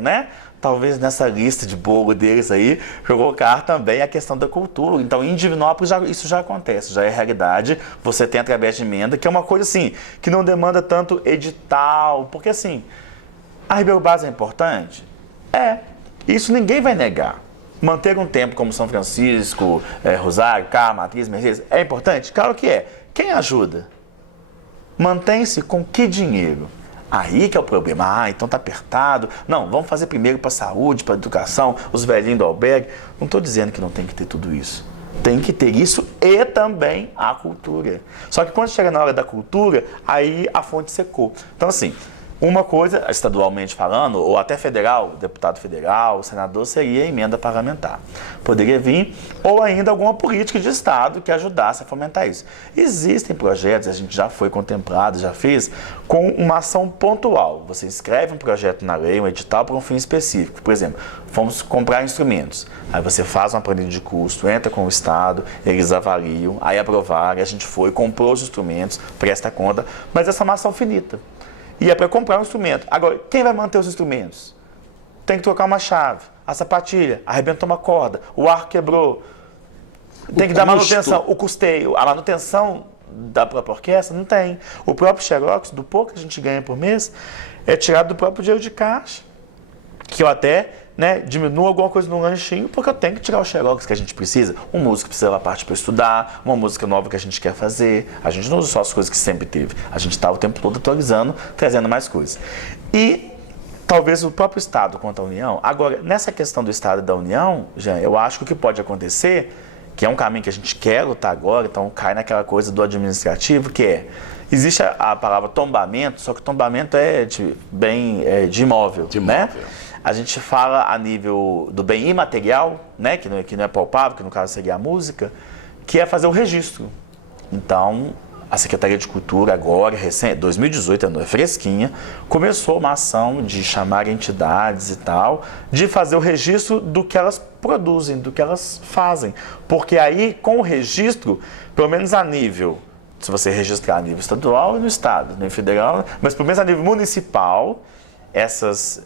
Talvez nessa lista de bolo deles aí, colocar também a questão da cultura. Então, em Divinópolis, isso já acontece, já é realidade. Você tem através de emenda, que é uma coisa assim, que não demanda tanto edital, porque assim, a Ribeiro Bastos é importante? Isso ninguém vai negar. Manter um templo como São Francisco, Rosário, Carmo, Matriz, Mercedes, é importante? Claro que é. Quem ajuda? Mantém-se com que dinheiro? Aí que é o problema. Então tá apertado. Não, vamos fazer primeiro para a saúde, para a educação, os velhinhos do albergue. Não estou dizendo que não tem que ter tudo isso. Tem que ter isso e também a cultura. Só que quando chega na hora da cultura, aí a fonte secou. Então assim, uma coisa, estadualmente falando, ou até federal, deputado federal, senador, seria a emenda parlamentar. Poderia vir, ou ainda alguma política de Estado que ajudasse a fomentar isso. Existem projetos, a gente já foi contemplado, já fez, com uma ação pontual. Você escreve um projeto na lei, um edital para um fim específico. Por exemplo, vamos comprar instrumentos. Aí você faz uma planilha de custo, entra com o Estado, eles avaliam, aí aprovaram, a gente foi, comprou os instrumentos, presta conta, mas essa é uma ação finita. E é para comprar um instrumento. Agora, quem vai manter os instrumentos? Tem que trocar uma chave, a sapatilha, arrebentou uma corda, o arco quebrou. Tem que dar manutenção, o custeio. A manutenção da própria orquestra não tem. O próprio xerox, do pouco que a gente ganha por mês, é tirado do próprio dinheiro de caixa. que eu até, né, diminuo alguma coisa no lanchinho, porque eu tenho que tirar o xerox que a gente precisa. Um músico precisa da parte para estudar, uma música nova que a gente quer fazer. A gente não usa só as coisas que sempre teve. A gente está o tempo todo atualizando, trazendo mais coisas. E talvez o próprio Estado quanto à União. Agora, nessa questão do Estado e da União, Jean, eu acho que o que pode acontecer, que é um caminho que a gente quer lutar agora, então cai naquela coisa do administrativo, que é, existe a palavra tombamento, só que tombamento é de imóvel, né? A gente fala a nível do bem imaterial, né, que não é palpável, que no caso seria a música, que é fazer o registro. Então, a Secretaria de Cultura agora, 2018, é fresquinha, começou uma ação de chamar entidades e tal, de fazer o registro do que elas produzem, do que elas fazem. Porque aí, com o registro, pelo menos a nível, se você registrar a nível estadual e no estado, no nível federal, mas pelo menos a nível municipal, essas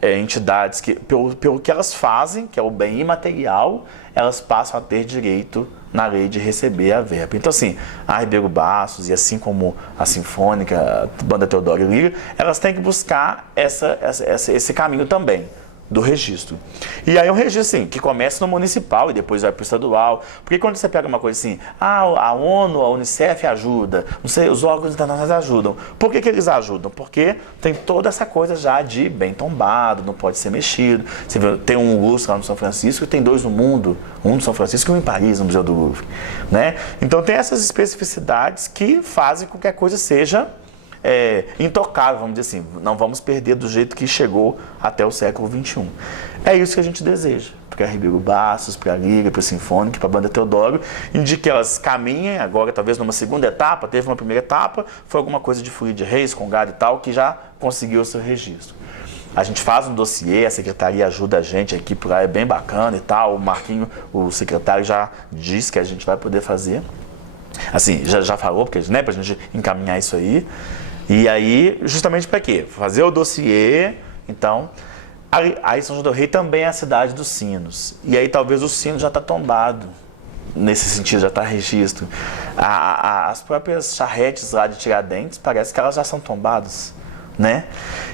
entidades, pelo que elas fazem, que é o bem imaterial, elas passam a ter direito na lei de receber a verba. Então, assim, a Ribeiro Bastos, e assim como a Sinfônica, a Banda Teodoro e Lírio, elas têm que buscar esse caminho também, do registro. E aí um registro, assim, que começa no municipal e depois vai para o estadual. Porque quando você pega uma coisa assim, a ONU, a Unicef ajuda, não sei, os órgãos internacionais ajudam. Por que eles ajudam? Porque tem toda essa coisa já de bem tombado, não pode ser mexido. Você vê, tem um lustre lá no São Francisco e tem 2 no mundo, um no São Francisco e um em Paris, no Museu do Louvre, né? Então tem essas especificidades que fazem com que a coisa seja intocável, vamos dizer assim, não vamos perder do jeito que chegou até o século XXI. É isso que a gente deseja, para a Ribeiro Bastos, para a Lírio, para a Sinfônica, para a Banda Teodoro, de que elas caminhem agora, talvez numa segunda etapa, teve uma primeira etapa, foi alguma coisa de Folia de Reis, Congado e tal, que já conseguiu o seu registro. A gente faz um dossiê, a secretaria ajuda a gente, a equipe lá é bem bacana e tal, o Marquinho, o secretário, já disse que a gente vai poder fazer. Assim, já falou, porque, né, para a gente encaminhar isso aí. E aí, justamente para quê? Fazer o dossiê. Então, aí São João del Rei também é a cidade dos sinos. E aí talvez o sino já está tombado. Nesse sentido, já está registro. As próprias charretes lá de Tiradentes, parece que elas já são tombadas, né?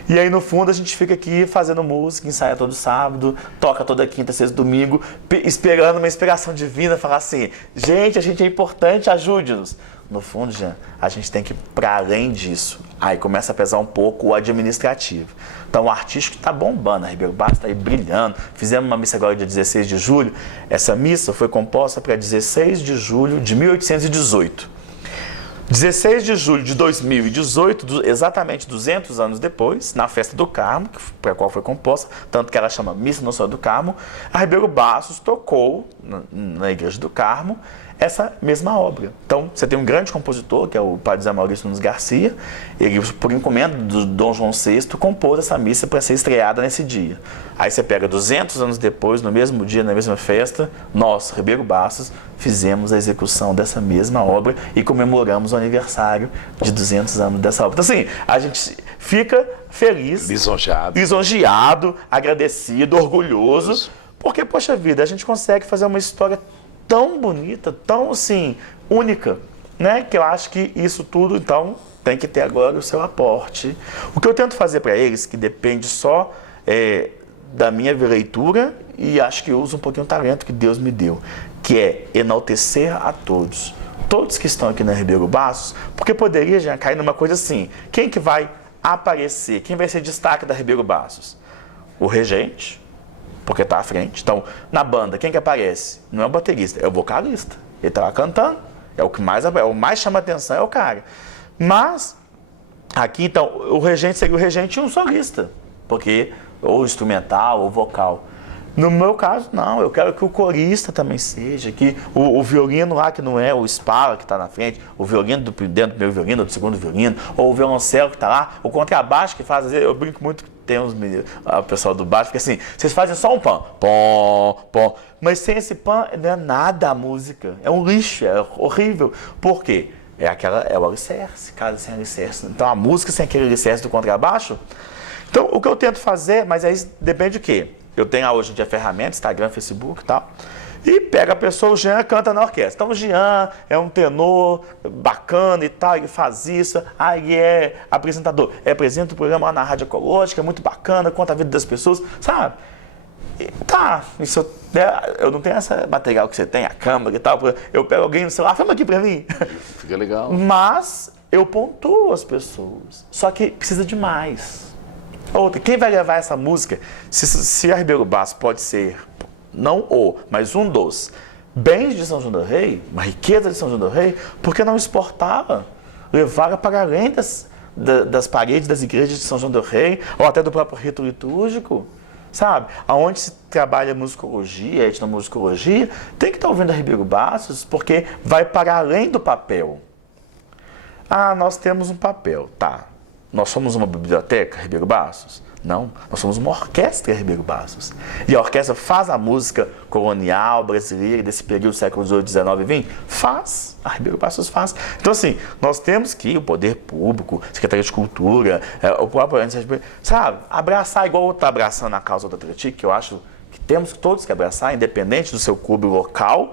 E aí, no fundo, a gente fica aqui fazendo música, ensaia todo sábado, toca toda quinta, sexta, domingo, esperando uma inspiração divina, falar assim, gente, a gente é importante, ajude-nos. No fundo, Jean, a gente tem que ir para além disso. Aí começa a pesar um pouco o administrativo. Então, o artístico está bombando, a Ribeiro Bastos está aí brilhando. Fizemos uma missa agora dia 16 de julho. Essa missa foi composta para 16 de julho de 1818. 16 de julho de 2018, exatamente 200 anos depois, na Festa do Carmo, para a qual foi composta, tanto que ela chama Missa Nossa Senhora do Carmo, a Ribeiro Bastos tocou na Igreja do Carmo essa mesma obra. Então, você tem um grande compositor, que é o padre Zé Maurício Nunes Garcia, ele, por encomenda do Dom João VI, compôs essa missa para ser estreada nesse dia. Aí você pega 200 anos depois, no mesmo dia, na mesma festa, nós, Ribeiro Bastos, fizemos a execução dessa mesma obra e comemoramos o aniversário de 200 anos dessa obra. Então, assim, a gente fica feliz, lisonjeado, agradecido, orgulhoso, porque, poxa vida, a gente consegue fazer uma história tão bonita, tão, assim, única, né? Que eu acho que isso tudo, então, tem que ter agora o seu aporte. O que eu tento fazer para eles, que depende só da minha leitura e acho que eu uso um pouquinho o talento que Deus me deu, que é enaltecer a todos. Todos que estão aqui na Ribeiro Bastos, porque poderia já cair numa coisa assim, quem que vai aparecer, quem vai ser destaque da Ribeiro Bastos? O regente, porque está à frente. Então, na banda, quem que aparece? Não é o baterista, é o vocalista. Ele está lá cantando, é o mais chama atenção, é o cara. Mas, aqui, então, o regente seria o regente e um solista, porque ou instrumental ou vocal. No meu caso, não, eu quero que o corista também seja, que o violino lá, que não é o Spala que está na frente, o violino dentro do meu violino, do segundo violino, ou o violoncelo que está lá, o contrabaixo que faz, às vezes, eu brinco muito que tem uns meninos, o pessoal do baixo, porque assim, vocês fazem só um pão, pom, mas sem esse pão não é nada a música, é um lixo, é horrível. Por quê? É o alicerce, casa sem alicerce. Então a música sem aquele alicerce do contrabaixo. Então o que eu tento fazer, mas aí depende de quê? Eu tenho hoje em dia ferramentas, Instagram, Facebook e tal. E pega a pessoa, o Jean canta na orquestra. Então o Jean é um tenor bacana e tal, ele faz isso, ele é apresentador. Apresenta o programa lá na Rádio Ecológica, é muito bacana, conta a vida das pessoas, sabe? E, tá, isso, eu não tenho esse material que você tem, a câmera e tal, eu pego alguém no celular, filma aqui pra mim. Fica legal. Mas eu pontuo as pessoas, só que precisa de mais. Outra, quem vai levar essa música, se a Ribeiro Basso pode ser, não mas um dos bens de São João del Rei, uma riqueza de São João del Rei, por que não exportava? Levava para além das paredes das igrejas de São João del Rei, ou até do próprio rito litúrgico, sabe? Aonde se trabalha musicologia, etnomusicologia, tem que estar ouvindo a Ribeiro Bassos, porque vai para além do papel. Nós temos um papel, tá. Nós somos uma biblioteca, Ribeiro Bassos? Não, nós somos uma orquestra, Ribeiro Bassos. E a orquestra faz a música colonial brasileira desse período do século XVIII, XIX e XX? Faz, a Ribeiro Bassos faz. Então, assim, nós temos que o poder público, Secretaria de Cultura, o próprio, sabe, abraçar igual está abraçando a causa do Atlético, que eu acho que temos todos que abraçar, independente do seu clube local.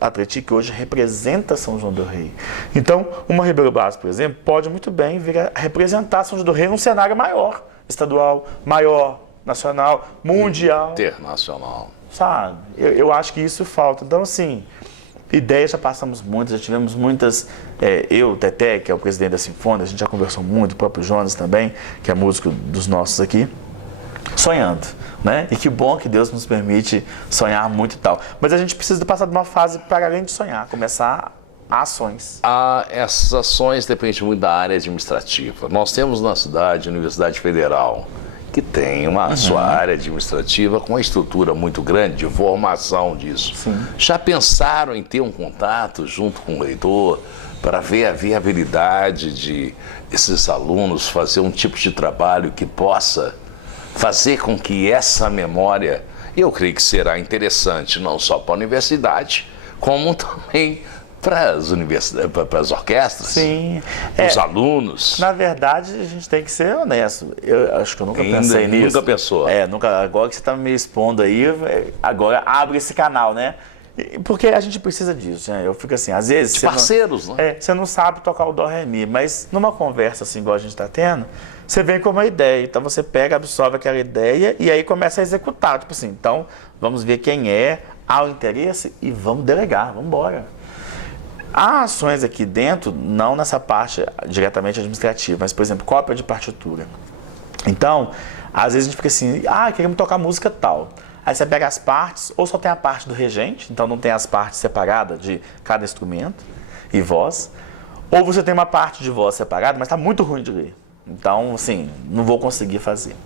A Atlético hoje representa São João del Rei. Então, uma Ribeiro Bassos, por exemplo, pode muito bem vir a representar São João del Rei num cenário maior, estadual, maior, nacional, mundial. Internacional. Sabe? Eu acho que isso falta. Então, assim, ideias já passamos muitas, já tivemos muitas. O Teté, que é o presidente da Sinfônica, a gente já conversou muito, o próprio Jonas também, que é músico dos nossos aqui, sonhando. Né? E que bom que Deus nos permite sonhar muito e tal. Mas a gente precisa passar de uma fase para além de sonhar, começar ações. Essas ações dependem muito da área administrativa. Nós temos na cidade a Universidade Federal, que tem uma sua área administrativa com uma estrutura muito grande de formação disso. Sim. Já pensaram em ter um contato junto com o reitor para ver a viabilidade de esses alunos fazer um tipo de trabalho que possa fazer com que essa memória, eu creio que será interessante não só para a universidade, como também para as universidades, para as orquestras, Sim. os alunos. Na verdade, a gente tem que ser honesto. Eu acho que eu nunca pensei nisso. Nunca pensou. Agora que você está me expondo aí, agora abre esse canal, né? Porque a gente precisa disso, né? Eu fico assim, às vezes... Parceiros, né? Você não sabe tocar o dó, ré, mi, mas numa conversa assim, igual a gente está tendo, você vem com uma ideia, então você pega, absorve aquela ideia e aí começa a executar. Tipo assim, então vamos ver quem há o interesse e vamos delegar, vamos embora. Há ações aqui dentro, não nessa parte diretamente administrativa, mas, por exemplo, cópia de partitura. Então, às vezes a gente fica assim, queremos tocar música tal. Aí você pega as partes, ou só tem a parte do regente, então não tem as partes separadas de cada instrumento e voz, ou você tem uma parte de voz separada, mas está muito ruim de ler. Então, assim, não vou conseguir fazer.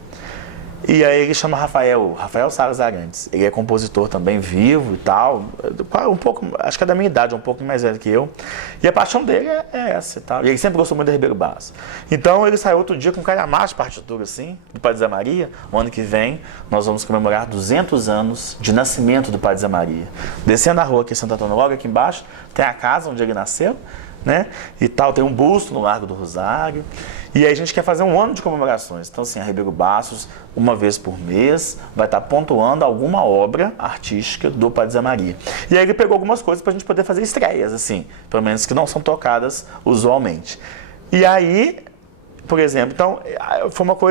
E aí ele chama Rafael Salles Arantes. Ele é compositor também, vivo e tal. Um pouco, acho que é da minha idade, um pouco mais velho que eu. E a paixão dele é essa e tal. E ele sempre gostou muito da Ribeiro Bassos. Então ele saiu outro dia com um calhamaço de partitura, assim, do Padre Zé Maria. O ano que vem nós vamos comemorar 200 anos de nascimento do Padre Zé Maria. Descendo a rua aqui em Santo Antônio, logo aqui embaixo, tem a casa onde ele nasceu, né? E tal, tem um busto no Largo do Rosário. E aí a gente quer fazer um ano de comemorações. Então, assim, a Ribeiro Bassos, uma vez por mês, vai estar pontuando alguma obra artística do Padre Zé Maria. E aí ele pegou algumas coisas para a gente poder fazer estreias, assim, pelo menos que não são tocadas usualmente. E aí, por exemplo, então,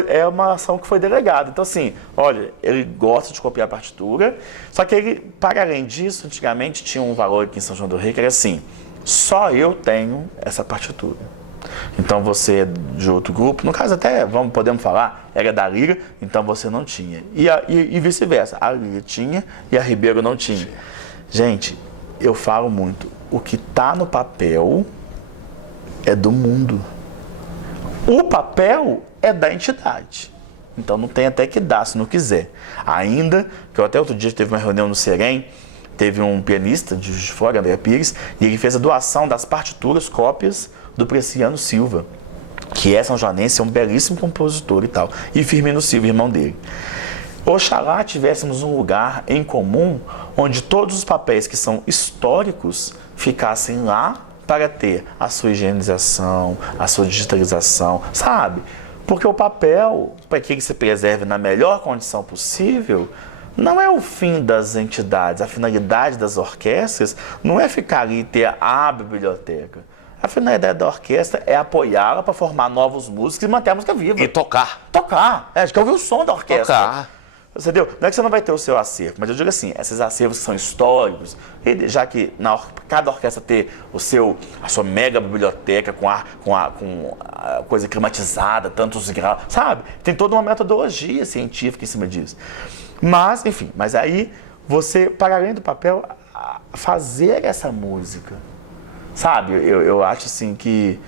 é uma ação que foi delegada. Então, assim, olha, ele gosta de copiar a partitura, só que ele, para além disso, antigamente tinha um valor aqui em São João del Rei que era assim, só eu tenho essa partitura. Então você é de outro grupo, no caso até, podemos falar, era da Lira, então você não tinha. E vice-versa, a Lira tinha e a Ribeiro não tinha. Gente, eu falo muito, o que está no papel é do mundo. O papel é da entidade. Então não tem até que dar, se não quiser. Ainda, que eu até outro dia teve uma reunião no Serem, teve um pianista de Juiz de Fora, André Pires, e ele fez a doação das partituras, cópias, do Preciano Silva, que é são-joanense, é um belíssimo compositor e tal, e Firmino Silva, irmão dele. Oxalá tivéssemos um lugar em comum onde todos os papéis que são históricos ficassem lá para ter a sua higienização, a sua digitalização, sabe? Porque o papel, para que ele se preserve na melhor condição possível, não é o fim das entidades. A finalidade das orquestras não é ficar ali e ter a biblioteca. A finalidade da orquestra é apoiá-la para formar novos músicos e manter a música viva. E tocar. Tocar. A gente quer ouvir o som da orquestra. Tocar. Entendeu? Não é que você não vai ter o seu acervo, mas eu digo assim, esses acervos que são históricos, já que cada orquestra ter a sua mega biblioteca com a coisa climatizada, tantos graus, sabe? Tem toda uma metodologia científica em cima disso. Mas, enfim, mas aí você, para além do papel, fazer essa música, sabe? Eu acho assim que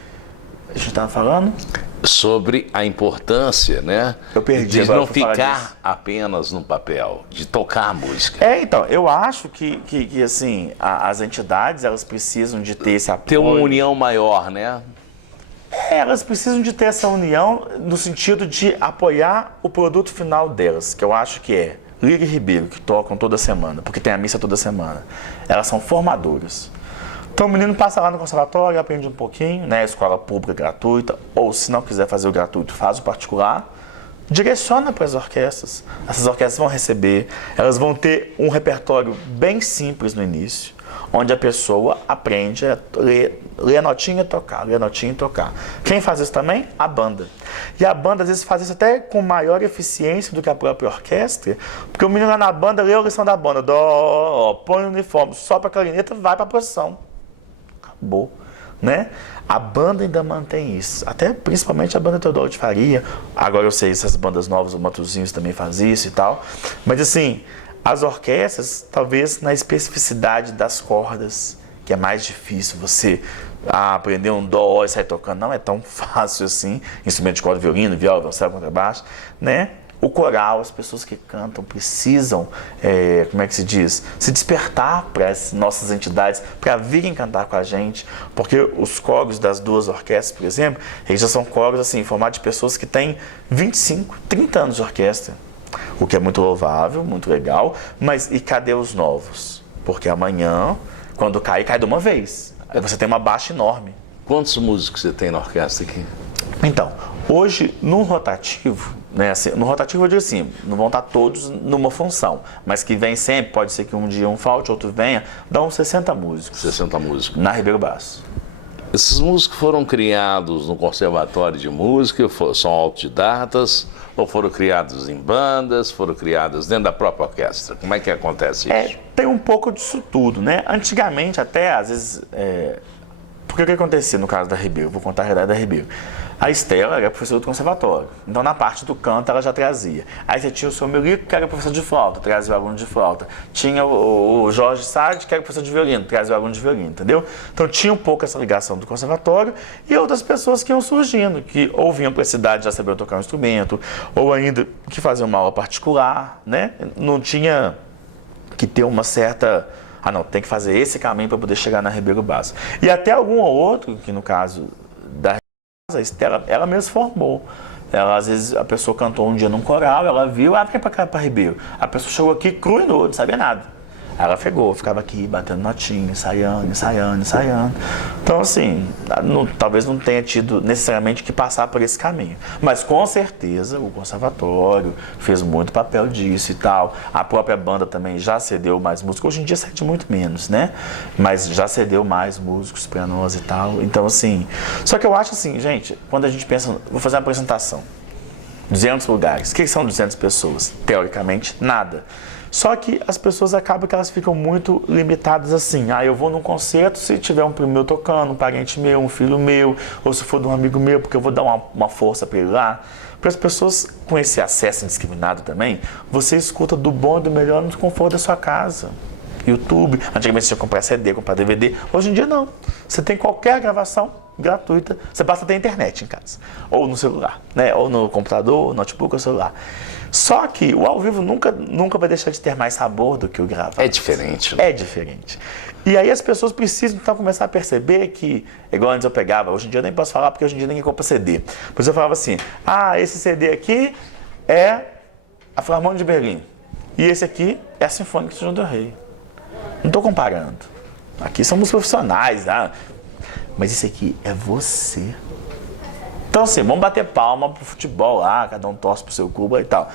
a gente estava falando sobre a importância, né? Eu perdi de agora não pra falar ficar disso. apenas no papel, de tocar a música. Então, eu acho que assim, as entidades, elas precisam de ter esse apoio. Ter uma união maior, né? Elas precisam de ter essa união no sentido de apoiar o produto final delas, que eu acho que é Lígia e Ribeiro, que tocam toda semana, porque tem a missa toda semana. Elas são formadoras. Então o menino passa lá no conservatório, aprende um pouquinho, né? Escola pública gratuita, ou se não quiser fazer o gratuito, faz o particular. Direciona para as orquestras. Essas orquestras vão receber, elas vão ter um repertório bem simples no início, onde a pessoa aprende a ler a notinha e tocar, ler a notinha e tocar. Quem faz isso também? A banda. E a banda às vezes faz isso até com maior eficiência do que a própria orquestra, porque o menino lá na banda lê a lição da banda, dó, põe o uniforme, sopra a clarineta, vai para a posição. Acabou, né? A banda ainda mantém isso, até principalmente a banda Teodoro de Faria. Agora eu sei, essas bandas novas, o Matosinhos também faz isso e tal, mas assim, as orquestras, talvez na especificidade das cordas, que é mais difícil você aprender um dó e sair tocando, não é tão fácil assim, instrumento de corda, violino, viola, violoncelo, contrabaixo, né? O coral, as pessoas que cantam precisam, como é que se diz? Se despertar para as nossas entidades, para virem cantar com a gente, porque os coros das duas orquestras, por exemplo, eles já são coros assim, formados de pessoas que têm 25, 30 anos de orquestra, o que é muito louvável, muito legal, mas e cadê os novos? Porque amanhã, quando cai de uma vez, aí você tem uma baixa enorme. Quantos músicos você tem na orquestra aqui? Então, hoje, no rotativo, né, assim, no rotativo eu digo assim, não vão estar todos numa função, mas que vem sempre, pode ser que um dia um falte, outro venha, dá uns 60 músicos. 60 músicos. Na Ribeiro Basso. Esses músicos foram criados no Conservatório de Música, são autodidatas, ou foram criados em bandas, foram criados dentro da própria orquestra? Como é que acontece isso? Tem um pouco disso tudo, né? Antigamente até, às vezes, porque o que acontecia no caso da Ribeiro? Vou contar a realidade da Ribeiro. A Estela era professora do conservatório, então na parte do canto ela já trazia. Aí você tinha o seu Melico, que era professor de flauta, trazia o aluno de flauta. Tinha o Jorge Sade, que era professor de violino, trazia o aluno de violino, entendeu? Então tinha um pouco essa ligação do conservatório e outras pessoas que iam surgindo, que ou vinham para a cidade já sabiam tocar um instrumento, ou ainda que faziam uma aula particular, né? Não tinha que ter uma certa... não, tem que fazer esse caminho para poder chegar na Ribeiro Basso. E até algum ou outro, que no caso da a Estela, ela mesma formou. Ela, às vezes, a pessoa cantou um dia num coral, ela viu, vem pra cá, pra Ribeiro. A pessoa chegou aqui cru e nu, não sabia nada. Ela pegou, ficava aqui batendo notinha, ensaiando. Então, assim, talvez não tenha tido necessariamente que passar por esse caminho. Mas, com certeza, o conservatório fez muito papel disso e tal. A própria banda também já cedeu mais músicos. Hoje em dia cede muito menos, né? Mas já cedeu mais músicos para nós e tal. Então, assim... Só que eu acho assim, gente, quando a gente pensa... Vou fazer uma apresentação. 200 lugares. O que são 200 pessoas? Teoricamente, nada. Só que as pessoas acabam que elas ficam muito limitadas assim. Eu vou num concerto se tiver um primo meu tocando, um parente meu, um filho meu, ou se for de um amigo meu, porque eu vou dar uma força para ele lá. Para as pessoas com esse acesso indiscriminado também, você escuta do bom e do melhor no conforto da sua casa. YouTube, antigamente você tinha que comprar CD, comprar DVD. Hoje em dia não. Você tem qualquer gravação gratuita, você basta ter internet em casa, ou no celular, né? Ou no computador, notebook ou celular. Só que o ao vivo nunca vai deixar de ter mais sabor do que o gravado. É diferente. Né? É diferente. E aí as pessoas precisam então começar a perceber que, igual antes eu pegava, hoje em dia eu nem posso falar porque hoje em dia ninguém compra CD. Mas eu falava assim, esse CD aqui é a Filarmônica de Berlim. E esse aqui é a Sinfônica de São João del Rei. Não estou comparando. Aqui somos profissionais, mas esse aqui é você. Então assim, vamos bater palma pro futebol lá, cada um torce pro seu clube e tal.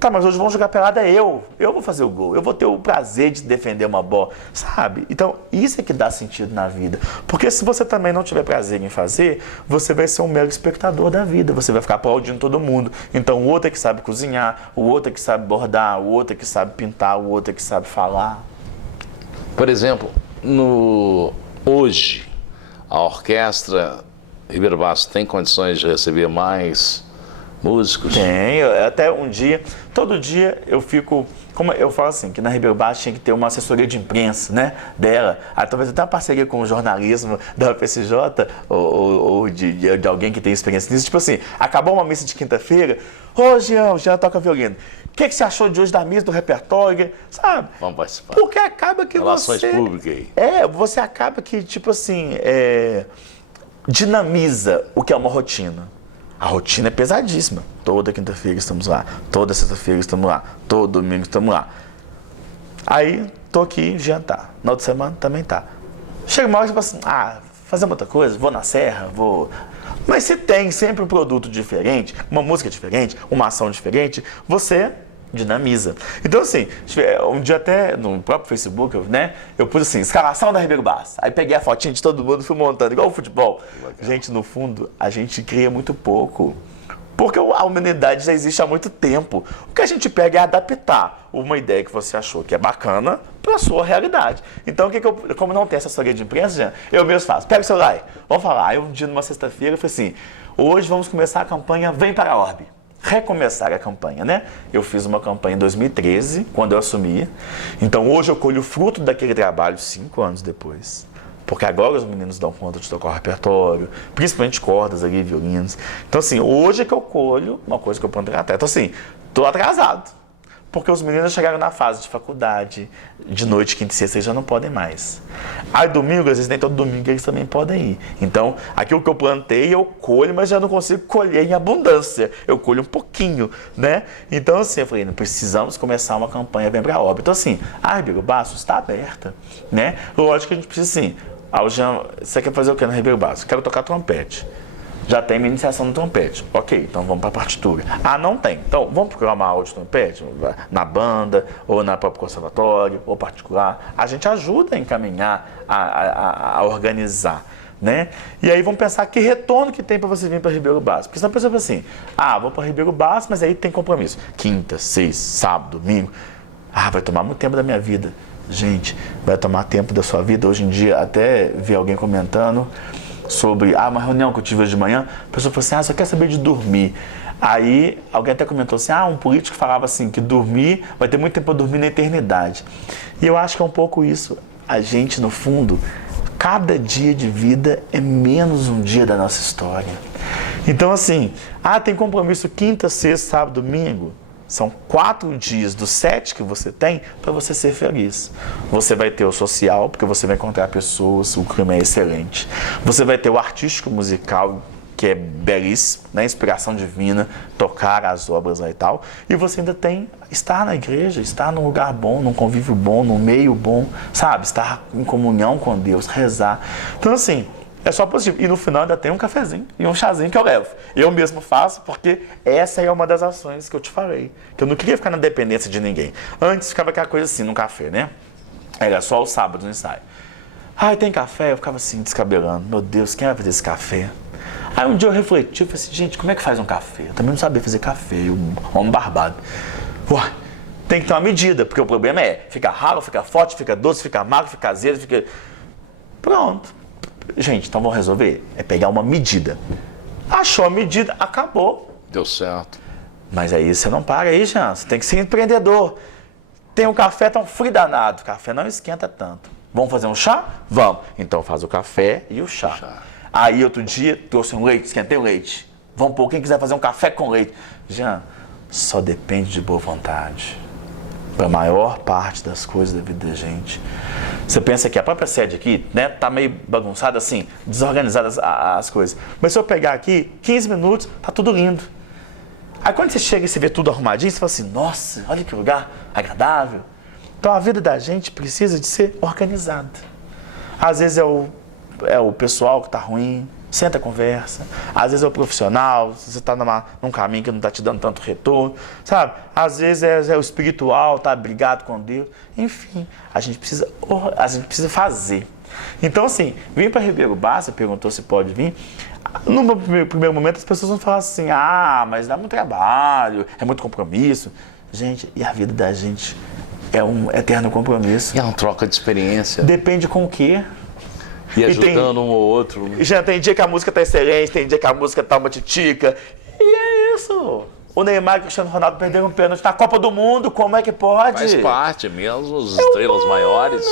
Tá, mas hoje vamos jogar pelada eu vou fazer o gol, eu vou ter o prazer de defender uma bola, sabe? Então, isso é que dá sentido na vida. Porque se você também não tiver prazer em fazer, você vai ser um mero espectador da vida, você vai ficar aplaudindo todo mundo. Então, o outro é que sabe cozinhar, o outro é que sabe bordar, o outro é que sabe pintar, o outro é que sabe falar. Por exemplo, hoje, a orquestra Ribeiro Bastos tem condições de receber mais músicos? Tem, até um dia, todo dia eu fico, como eu falo assim, que na Ribeiro Bastos tinha que ter uma assessoria de imprensa, né, dela, talvez até uma parceria com o jornalismo da UFSJ ou de alguém que tem experiência nisso, tipo assim, acabou uma missa de quinta-feira, ô Jean, o Jean toca violino, o que você achou de hoje da missa, do repertório, sabe? Vamos participar. Porque acaba que Relações públicas aí. Você acaba que, tipo assim, dinamiza o que é uma rotina. A rotina é pesadíssima. Toda quinta-feira estamos lá, toda sexta-feira estamos lá, todo domingo estamos lá. Aí, tô aqui, jantar. Na outra semana também tá. Chega uma hora e tipo assim, fazer outra coisa, vou na serra, vou... Mas se tem sempre um produto diferente, uma música diferente, uma ação diferente, você dinamiza. Então, assim, um dia até no próprio Facebook, né, eu pus assim, escalação da Ribeiro Bastos. Aí peguei a fotinha de todo mundo e fui montando, igual o futebol. Gente, no fundo, a gente cria muito pouco. Porque a humanidade já existe há muito tempo. O que a gente pega é adaptar uma ideia que você achou que é bacana para a sua realidade. Então, como não tem assessoria de imprensa, eu mesmo faço. Pega o celular aí, vamos falar. Aí um dia, numa sexta-feira, eu falei assim, hoje vamos começar a campanha Vem para a Orbe. Recomeçar a campanha, né? Eu fiz uma campanha em 2013, quando eu assumi. Então, hoje eu colho o fruto daquele trabalho 5 anos depois. Porque agora os meninos dão conta de tocar o repertório, principalmente cordas ali, violinos. Então, assim, hoje é que eu colho uma coisa que eu plantei até. Então, assim, tô atrasado. Porque os meninos chegaram na fase de faculdade, de noite, quinta e sexta, eles já não podem mais. Aí domingo, às vezes nem todo domingo eles também podem ir. Então, aquilo que eu plantei, eu colho, mas já não consigo colher em abundância. Eu colho um pouquinho, né? Então, assim, eu falei, precisamos começar uma campanha Vem pra Obra. Então, assim, a Ribeiro Bastos está aberta, né? Lógico que a gente precisa, assim, Jean, você quer fazer o que na Ribeiro Bastos? Quero tocar trompete. Já tem minha iniciação no trompete. Ok, então vamos para a partitura. Não tem. Então, vamos procurar uma aula de trompete na banda, ou na própria conservatório, ou particular. A gente ajuda a encaminhar, a organizar, né? E aí vamos pensar que retorno que tem para você vir para Ribeiro Bastos. Porque senão a pessoa pensa assim, vou para Ribeiro Bastos, mas aí tem compromisso. Quinta, sexta, sábado, domingo. Vai tomar muito tempo da minha vida. Gente, vai tomar tempo da sua vida. Hoje em dia, até vi alguém comentando sobre uma reunião que eu tive hoje de manhã, a pessoa falou assim, só quer saber de dormir. Aí alguém até comentou assim, um político falava assim, que dormir, vai ter muito tempo para dormir na eternidade. E eu acho que é um pouco isso. A gente, no fundo, cada dia de vida é menos um dia da nossa história. Então assim, tem compromisso quinta, sexta, sábado, domingo. São 4 dias dos 7 que você tem para você ser feliz. Você vai ter o social, porque você vai encontrar pessoas, o clima é excelente. Você vai ter o artístico musical, que é belíssimo, né? Inspiração divina, tocar as obras lá e tal. E você ainda tem estar na igreja, estar num lugar bom, num convívio bom, num meio bom, sabe? Estar em comunhão com Deus, rezar. Então assim, é só positivo. E no final ainda tem um cafezinho e um chazinho que eu levo. Eu mesmo faço, porque essa é uma das ações que eu te falei. Que eu não queria ficar na dependência de ninguém. Antes ficava aquela coisa assim, no café, né? Era só os sábados no ensaio. Tem café? Eu ficava assim, descabelando. Meu Deus, quem vai fazer esse café? Aí um dia eu refleti, eu falei assim, gente, como é que faz um café? Eu também não sabia fazer café, um homem barbado. Tem que ter uma medida, porque o problema fica ralo, fica forte, fica doce, fica amargo, fica azedo, fica... Pronto. Gente, então vamos resolver? É pegar uma medida. Achou a medida, acabou. Deu certo. Mas aí você não para aí, Jean. Você tem que ser empreendedor. Tem um café, tá um frio danado. O café não esquenta tanto. Vamos fazer um chá? Vamos. Então faz o café e o chá. Aí outro dia, trouxe um leite, esquentei o leite. Vamos pôr quem quiser fazer um café com leite. Jean, só depende de boa vontade. Para a maior parte das coisas da vida da gente. Você pensa que a própria sede aqui, né, tá meio bagunçada assim, desorganizadas as coisas. Mas se eu pegar aqui, 15 minutos, tá tudo lindo. Aí quando você chega e você vê tudo arrumadinho, você fala assim, nossa, olha que lugar agradável. Então a vida da gente precisa de ser organizada. Às vezes é o pessoal que tá ruim, Senta, conversa. Às vezes é o profissional, você está num caminho que não está te dando tanto retorno, sabe? Às vezes é o espiritual, tá brigado com Deus. Enfim, a gente precisa fazer. Então, assim, vim para Ribeiro Barros, você perguntou se pode vir. No meu primeiro momento, as pessoas vão falar assim, mas dá muito trabalho, é muito compromisso. Gente, e a vida da gente é um eterno compromisso. E é uma troca de experiência. Depende com o quê? E ajudando um ou outro. Já tem dia que a música tá excelente, tem dia que a música tá uma titica. E é isso. O Neymar e o Cristiano Ronaldo perderam um pênalti na Copa do Mundo, como é que pode? Faz parte, mesmo as estrelas maiores.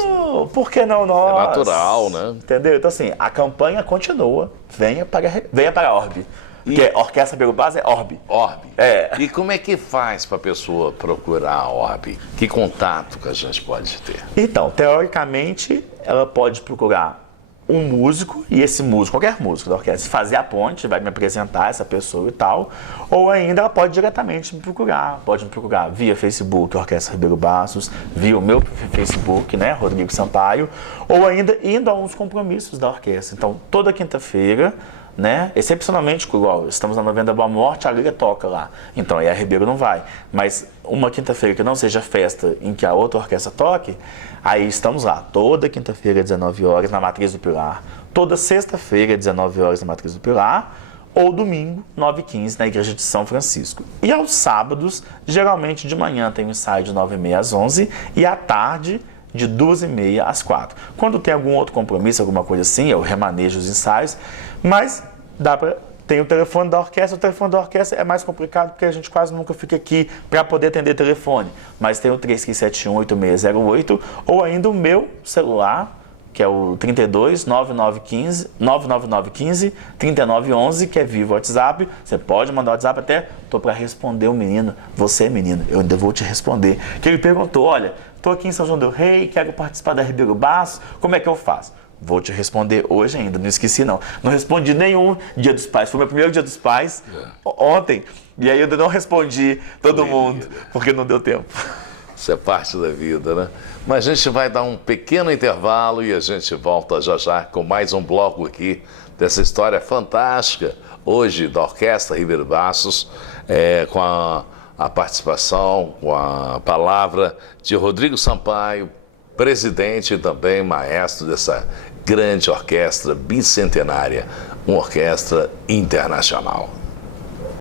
Por que não nós? É natural, né? Entendeu? Então, assim, a campanha continua. Venha para a Orbe. Porque Orquestra Ribeiro Barros é Orbe. Orbe. É. E como é que faz para a pessoa procurar a Orbe? Que contato que a gente pode ter? Então, teoricamente, ela pode procurar um músico, e esse músico, qualquer músico da orquestra, fazer a ponte, vai me apresentar essa pessoa e tal, ou ainda ela pode diretamente me procurar, pode me procurar via Facebook, Orquestra Ribeiro Barros, via o meu Facebook, né, Rodrigo Sampaio, ou ainda indo a uns compromissos da orquestra. Então, toda quinta-feira, né, excepcionalmente, igual, estamos na Novena da Boa Morte, a Liga toca lá, então aí a Ribeiro não vai, mas uma quinta-feira que não seja festa em que a outra orquestra toque, aí estamos lá, toda quinta-feira, 19 horas, na Matriz do Pilar, toda sexta-feira, 19 horas, na Matriz do Pilar, ou domingo, 9h15, na Igreja de São Francisco. E aos sábados, geralmente de manhã tem um ensaio de 9h30 às 11h, e à tarde, de 2h30 às 4h. Quando tem algum outro compromisso, alguma coisa assim, eu remanejo os ensaios, mas tem o telefone da orquestra. O telefone da orquestra é mais complicado porque a gente quase nunca fica aqui para poder atender telefone. Mas tem o 3571-8608 ou ainda o meu celular, que é o 32 99915 3911, que é vivo WhatsApp. Você pode mandar WhatsApp, até estou para responder o menino. Você é menino, eu ainda vou te responder. Que ele perguntou, olha, estou aqui em São João del Rei, quero participar da Ribeiro Barros, como é que eu faço? Vou te responder hoje ainda, não esqueci não. Não respondi nenhum Dia dos Pais, foi meu primeiro Dia dos Pais ontem. E aí eu ainda não respondi todo mundo, porque não deu tempo. Isso é parte da vida, né? Mas a gente vai dar um pequeno intervalo e a gente volta já já com mais um bloco aqui dessa história fantástica, hoje da Orquestra Ribeiro Barros, com a participação, com a palavra de Rodrigo Sampaio, presidente e também maestro dessa grande orquestra bicentenária, uma orquestra internacional.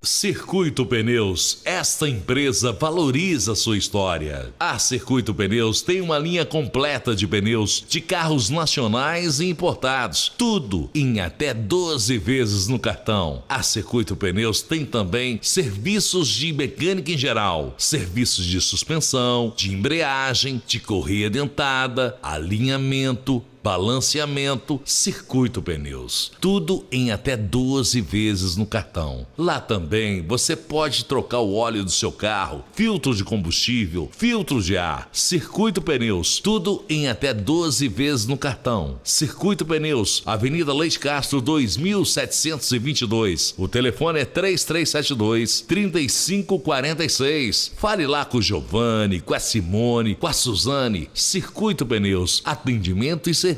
Circuito Pneus, esta empresa valoriza sua história. A Circuito Pneus tem uma linha completa de pneus de carros nacionais e importados, tudo em até 12 vezes no cartão. A Circuito Pneus tem também serviços de mecânica em geral, serviços de suspensão, de embreagem, de correia dentada, alinhamento, balanceamento, Circuito Pneus. Tudo em até 12 vezes no cartão. Lá também você pode trocar o óleo do seu carro, filtro de combustível, filtro de ar. Circuito Pneus. Tudo em até 12 vezes no cartão. Circuito Pneus, Avenida Leite Castro 2722. O telefone é 3372-3546. Fale lá com o Giovanni, com a Simone, com a Suzane. Circuito Pneus. Atendimento e serviços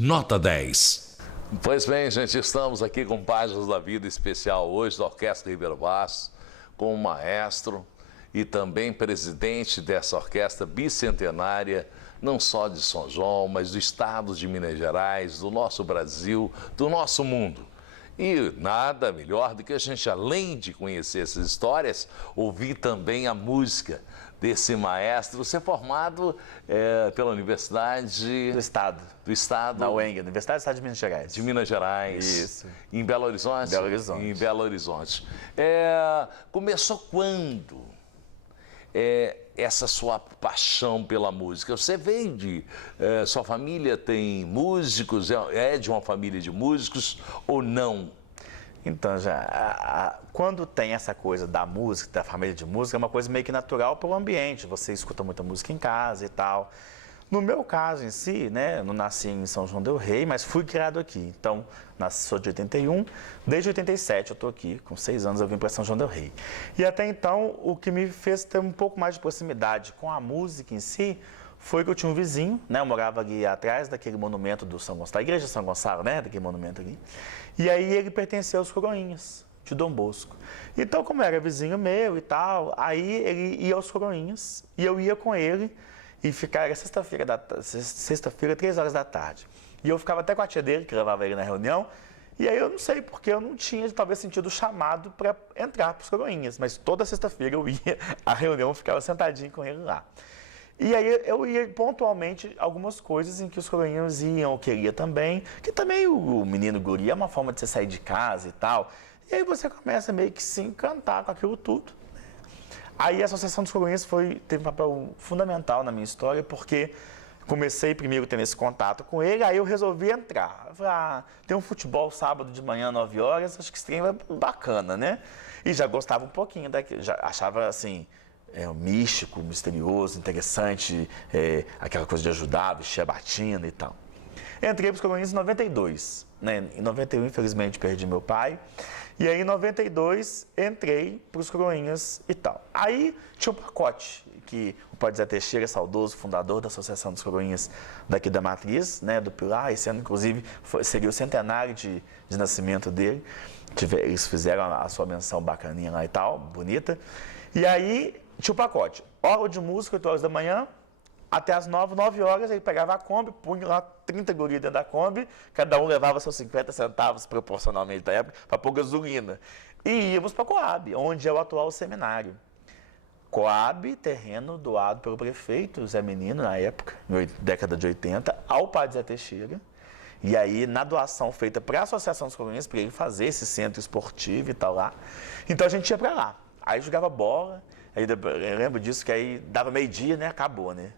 nota 10. Pois bem, gente, estamos aqui com Páginas da Vida especial hoje da Orquestra Ribeiro Barros, com o maestro e também presidente dessa orquestra bicentenária, não só de São João, mas do estado de Minas Gerais, do nosso Brasil, do nosso mundo. E nada melhor do que a gente, além de conhecer essas histórias, ouvir também a música desse maestro. Você é formado pela Universidade... Do Estado. Na UENG, Universidade do Estado de Minas Gerais. De Minas Gerais. Isso. Em Belo Horizonte? Belo Horizonte. Em Belo Horizonte. Começou quando essa sua paixão pela música? Você veio de... sua família tem músicos? É de uma família de músicos ou não? Então, quando tem essa coisa da música, da família de música, é uma coisa meio que natural para o ambiente. Você escuta muita música em casa e tal. No meu caso em si, né, eu não nasci em São João del Rei, mas fui criado aqui. Então, sou de 81, desde 87 eu estou aqui, com 6 anos eu vim para São João del Rei. E até então, o que me fez ter um pouco mais de proximidade com a música em si, foi que eu tinha um vizinho, né? Eu morava ali atrás daquele monumento do São Gonçalo, da igreja de São Gonçalo, né? Daquele monumento ali. E aí ele pertencia aos Coroinhas, de Dom Bosco. Então, como era vizinho meu e tal, aí ele ia aos Coroinhas e eu ia com ele e era sexta-feira, 3 horas da tarde. E eu ficava até com a tia dele, que levava ele na reunião, e aí eu não sei porque eu não tinha, talvez, sentido o chamado para entrar para os Coroinhas, mas toda sexta-feira eu ia à reunião, ficava sentadinho com ele lá. E aí eu ia pontualmente algumas coisas em que os Coroinhas iam, eu queria também, que também o menino guri é uma forma de você sair de casa e tal. E aí você começa meio que se encantar com aquilo tudo. Aí a Associação dos Coroinhas teve um papel fundamental na minha história, porque comecei primeiro tendo esse contato com ele, aí eu resolvi entrar. Eu falei, tem um futebol sábado de manhã, 9 horas, acho que esse trem é bacana, né? E já gostava um pouquinho daquilo, já achava assim, místico, misterioso, interessante, aquela coisa de ajudar, vestir a batina e tal. Entrei para os Coroinhas em 92, né? Em 91, infelizmente, perdi meu pai. E aí, em 92, entrei para os Coroinhas e tal. Aí, tinha um pacote que o Padre Zé Teixeira, saudoso fundador da Associação dos Coroinhas daqui da Matriz, né, do Pilar, esse ano, inclusive, seria o centenário de nascimento dele. Eles fizeram a sua menção bacaninha lá e tal, bonita. E aí, tinha o pacote. Hora de música, 8 horas da manhã, até as 9 horas, ele pegava a Kombi, punha lá 30 guris dentro da Kombi, cada um levava seus 50 centavos proporcionalmente da época para pôr gasolina. E íamos para Coab, onde é o atual seminário. Coab, terreno doado pelo prefeito Zé Menino, na época, na década de 80, ao Padre Zé Teixeira. E aí, na doação feita para a Associação dos Coroinhas, para ele fazer esse centro esportivo e tal lá. Então a gente ia para lá. Aí jogava bola, aí, eu lembro disso, que aí dava meio-dia, né? Acabou, né?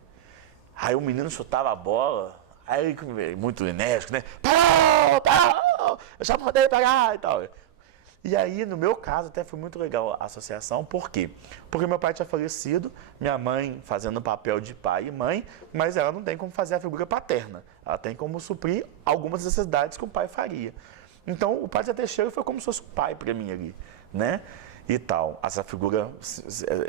Aí o menino chutava a bola, aí ele, muito enérgico, né? Parou! Eu já mandei pegar e tal. E aí, no meu caso, até foi muito legal a associação. Por quê? Porque meu pai tinha falecido, minha mãe fazendo o papel de pai e mãe, mas ela não tem como fazer a figura paterna. Ela tem como suprir algumas necessidades que o pai faria. Então, o Padre Zé Teixeira foi como se fosse o pai para mim ali, né? E tal, essa figura,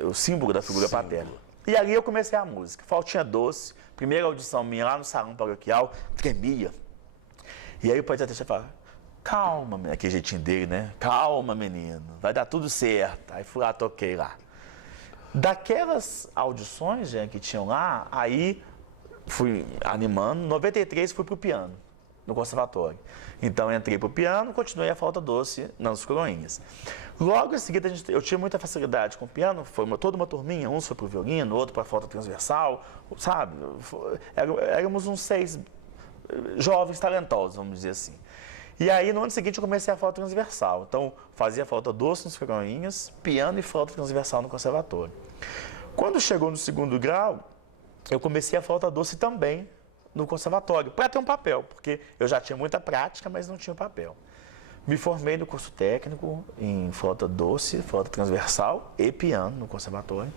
o símbolo da figura paterna. E ali eu comecei a música. Flautinha doce, primeira audição minha lá no salão paroquial, tremia. E aí o Padre Zé Teixeira falava, calma, aquele jeitinho dele, né? Calma, menino, vai dar tudo certo. Aí fui lá, toquei lá. Daquelas audições, gente, que tinham lá, aí fui animando. Em 93 fui pro piano, no conservatório. Então entrei pro piano, continuei a flauta doce nas Coroinhas. Logo em seguida, eu tinha muita facilidade com o piano, foi toda uma turminha, uns foi pro violino, outro para flauta transversal, sabe? Éramos uns 6 jovens talentosos, vamos dizer assim. E aí, no ano seguinte, eu comecei a flauta transversal. Então, fazia flauta doce nos Coroinhas, piano e flauta transversal no conservatório. Quando chegou no 2º grau, eu comecei a flauta doce também no conservatório, para ter um papel, porque eu já tinha muita prática, mas não tinha papel. Me formei no curso técnico em flauta doce, flauta transversal e piano no conservatório.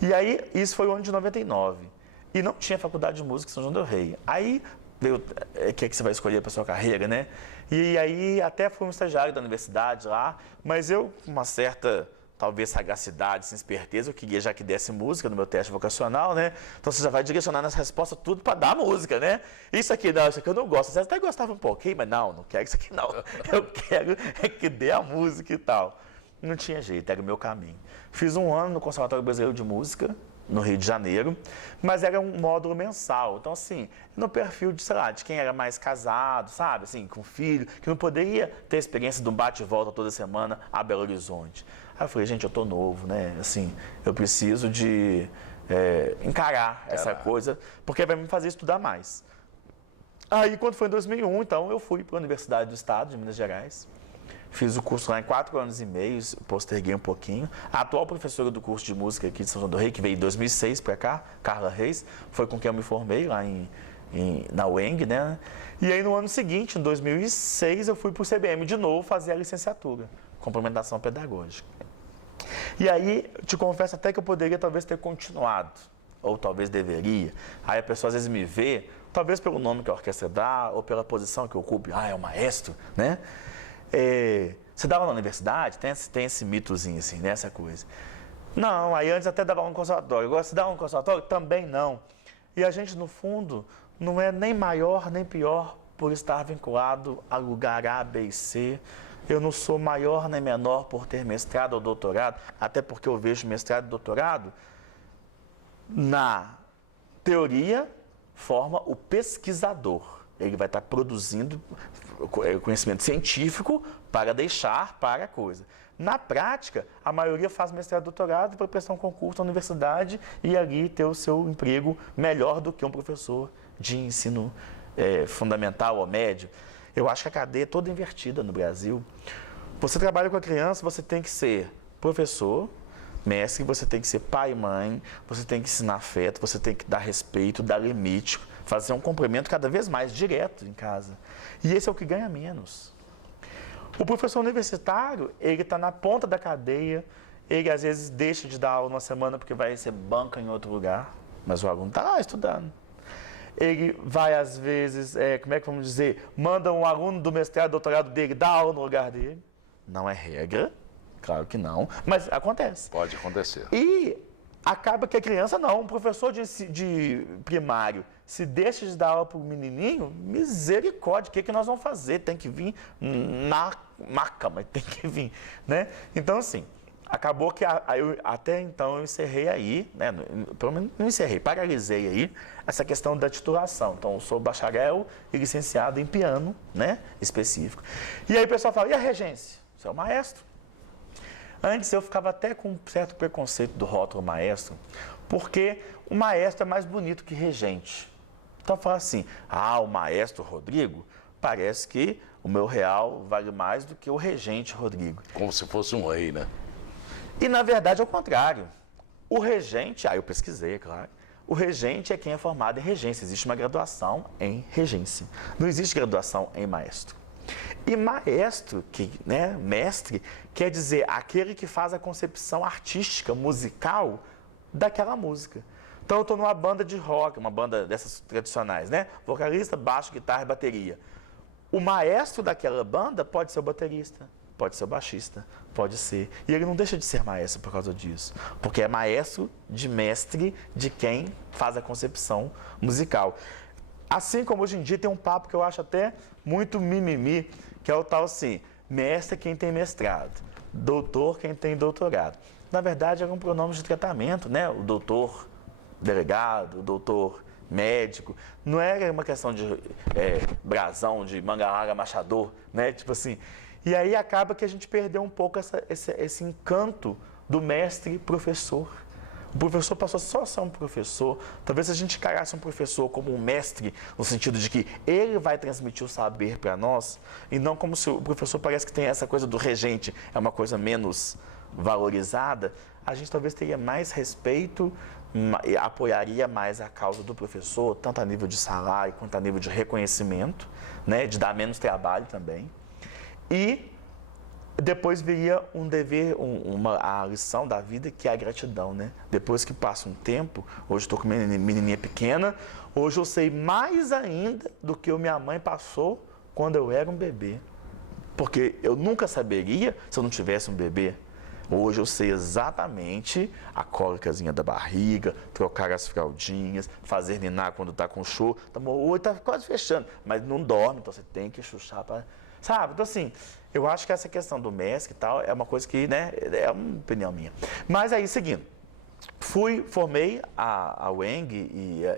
E aí, isso foi o ano de 99. E não tinha faculdade de música em São João del Rei. Aí, veio o que é que você vai escolher para a sua carreira, né? E aí, até fui um estagiário da universidade lá, mas eu, com uma certa, talvez, sagacidade, sem esperteza, eu queria já que desse música no meu teste vocacional, né? Então você já vai direcionar nas respostas tudo para dar música, né? Isso aqui não, isso aqui eu não gosto. Você até gostava um pouquinho, mas não quero isso aqui não. Eu quero que dê a música e tal. Não tinha jeito, era o meu caminho. Fiz um ano no Conservatório Brasileiro de Música, no Rio de Janeiro, mas era um módulo mensal. Então, assim, no perfil de, sei lá, de quem era mais casado, sabe? Assim, com filho, que não poderia ter a experiência de um bate e volta toda semana a Belo Horizonte. Aí eu falei, gente, eu tô novo, né? Assim, eu preciso de encarar essa coisa, porque vai me fazer estudar mais. Aí, quando foi em 2001, então, eu fui para a Universidade do Estado de Minas Gerais. Fiz o curso lá em 4 anos e meio, posterguei um pouquinho. A atual professora do curso de música aqui de São João del Rei, que veio em 2006 para cá, Carla Reis, foi com quem eu me formei lá na UENG, né? E aí, no ano seguinte, em 2006, eu fui para o CBM de novo fazer a licenciatura, complementação pedagógica. E aí, te confesso até que eu poderia talvez ter continuado, ou talvez deveria. Aí a pessoa às vezes me vê, talvez pelo nome que a orquestra dá, ou pela posição que eu ocupo, é o maestro, né? Você dava na universidade? Tem esse mitozinho assim, né? Essa coisa. Não, aí antes até dava aula no conservatório. Agora, se dá aula no conservatório? Também não. E a gente, no fundo, não é nem maior nem pior por estar vinculado a lugar A, B e C. Eu não sou maior nem menor por ter mestrado ou doutorado, até porque eu vejo mestrado e doutorado, na teoria, forma o pesquisador. Ele vai estar produzindo conhecimento científico para deixar para a coisa. Na prática, a maioria faz mestrado e doutorado para prestar um concurso na universidade e ali ter o seu emprego melhor do que um professor de ensino fundamental ou médio. Eu acho que a cadeia é toda invertida no Brasil. Você trabalha com a criança, você tem que ser professor, mestre, você tem que ser pai e mãe, você tem que ensinar afeto, você tem que dar respeito, dar limite, fazer um cumprimento cada vez mais direto em casa. E esse é o que ganha menos. O professor universitário, ele está na ponta da cadeia, ele às vezes deixa de dar aula uma semana porque vai ser banca em outro lugar, mas o aluno está lá estudando. Ele vai às vezes, como é que vamos dizer, manda um aluno do mestrado, doutorado dele dar aula no lugar dele. Não é regra, claro que não, mas acontece. Pode acontecer. E acaba que a criança não, um professor de primário, se deixa de dar aula para o menininho, misericórdia, o que nós vamos fazer? Tem que vir na maca, mas tem que vir, né? Então, assim, acabou que até então eu encerrei aí, né? Pelo menos não encerrei, paralisei aí essa questão da titulação. Então, eu sou bacharel e licenciado em piano, né? Específico. E aí o pessoal fala, e a regência? Você é o maestro. Antes eu ficava até com um certo preconceito do rótulo maestro, porque o maestro é mais bonito que regente. Então eu falo assim, o maestro Rodrigo, parece que o meu real vale mais do que o regente Rodrigo. Como se fosse um rei, né? E na verdade é o contrário. O regente, eu pesquisei, é claro, o regente é quem é formado em regência. Existe uma graduação em regência. Não existe graduação em maestro. E maestro, mestre, quer dizer aquele que faz a concepção artística, musical, daquela música. Então eu estou numa banda de rock, uma banda dessas tradicionais, né? Vocalista, baixo, guitarra e bateria. O maestro daquela banda pode ser o baterista, pode ser o baixista, pode ser. E ele não deixa de ser maestro por causa disso, porque é maestro de mestre de quem faz a concepção musical. Assim como hoje em dia tem um papo que eu acho até muito mimimi, que é o tal assim, mestre é quem tem mestrado, doutor quem tem doutorado. Na verdade, eram pronomes de tratamento, né? O doutor delegado, o doutor médico. Não era uma questão de brasão, de manga larga machador, né? Tipo assim. E aí acaba que a gente perdeu um pouco esse encanto do mestre professor. O professor passou só a ser um professor. Talvez se a gente encarasse um professor como um mestre, no sentido de que ele vai transmitir o saber para nós, e não como se o professor parece que tem essa coisa do regente, é uma coisa menos valorizada, a gente talvez teria mais respeito e apoiaria mais a causa do professor, tanto a nível de salário quanto a nível de reconhecimento, né, de dar menos trabalho também. E depois viria um dever, a lição da vida, que é a gratidão, né? Depois que passa um tempo, hoje estou com uma menininha pequena, hoje eu sei mais ainda do que minha mãe passou quando eu era um bebê. Porque eu nunca saberia se eu não tivesse um bebê. Hoje eu sei exatamente a cólicazinha da barriga, trocar as fraldinhas, fazer ninar quando está com choro. O olho está quase fechando, mas não dorme, então você tem que chuchar para... Sabe? Então, assim, eu acho que essa questão do MESC e tal é uma coisa que, né, é uma opinião minha. Mas aí, seguindo, formei a UENG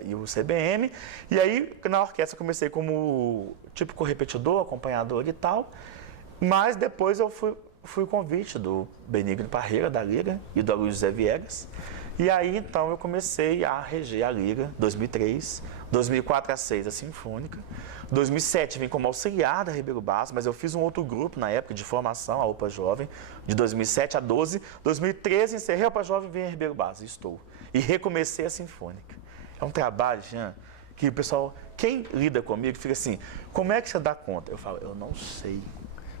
e o CBM, e aí na orquestra comecei como típico repetidor, acompanhador e tal, mas depois eu fui o convite do Benigno Parreira, da Liga, e do Luiz José Viegas, e aí então eu comecei a reger a Liga, 2003, 2004 a 2006 a Sinfônica, 2007 vim como auxiliar da Ribeiro Barros, mas eu fiz um outro grupo na época de formação, a UPA Jovem, de 2007 a 2012. 2013 encerrei a UPA Jovem e vim a Ribeiro Barros, estou. E recomecei a Sinfônica. É um trabalho, Jean, que o pessoal, quem lida comigo, fica assim, como é que você dá conta? Eu falo, eu não sei.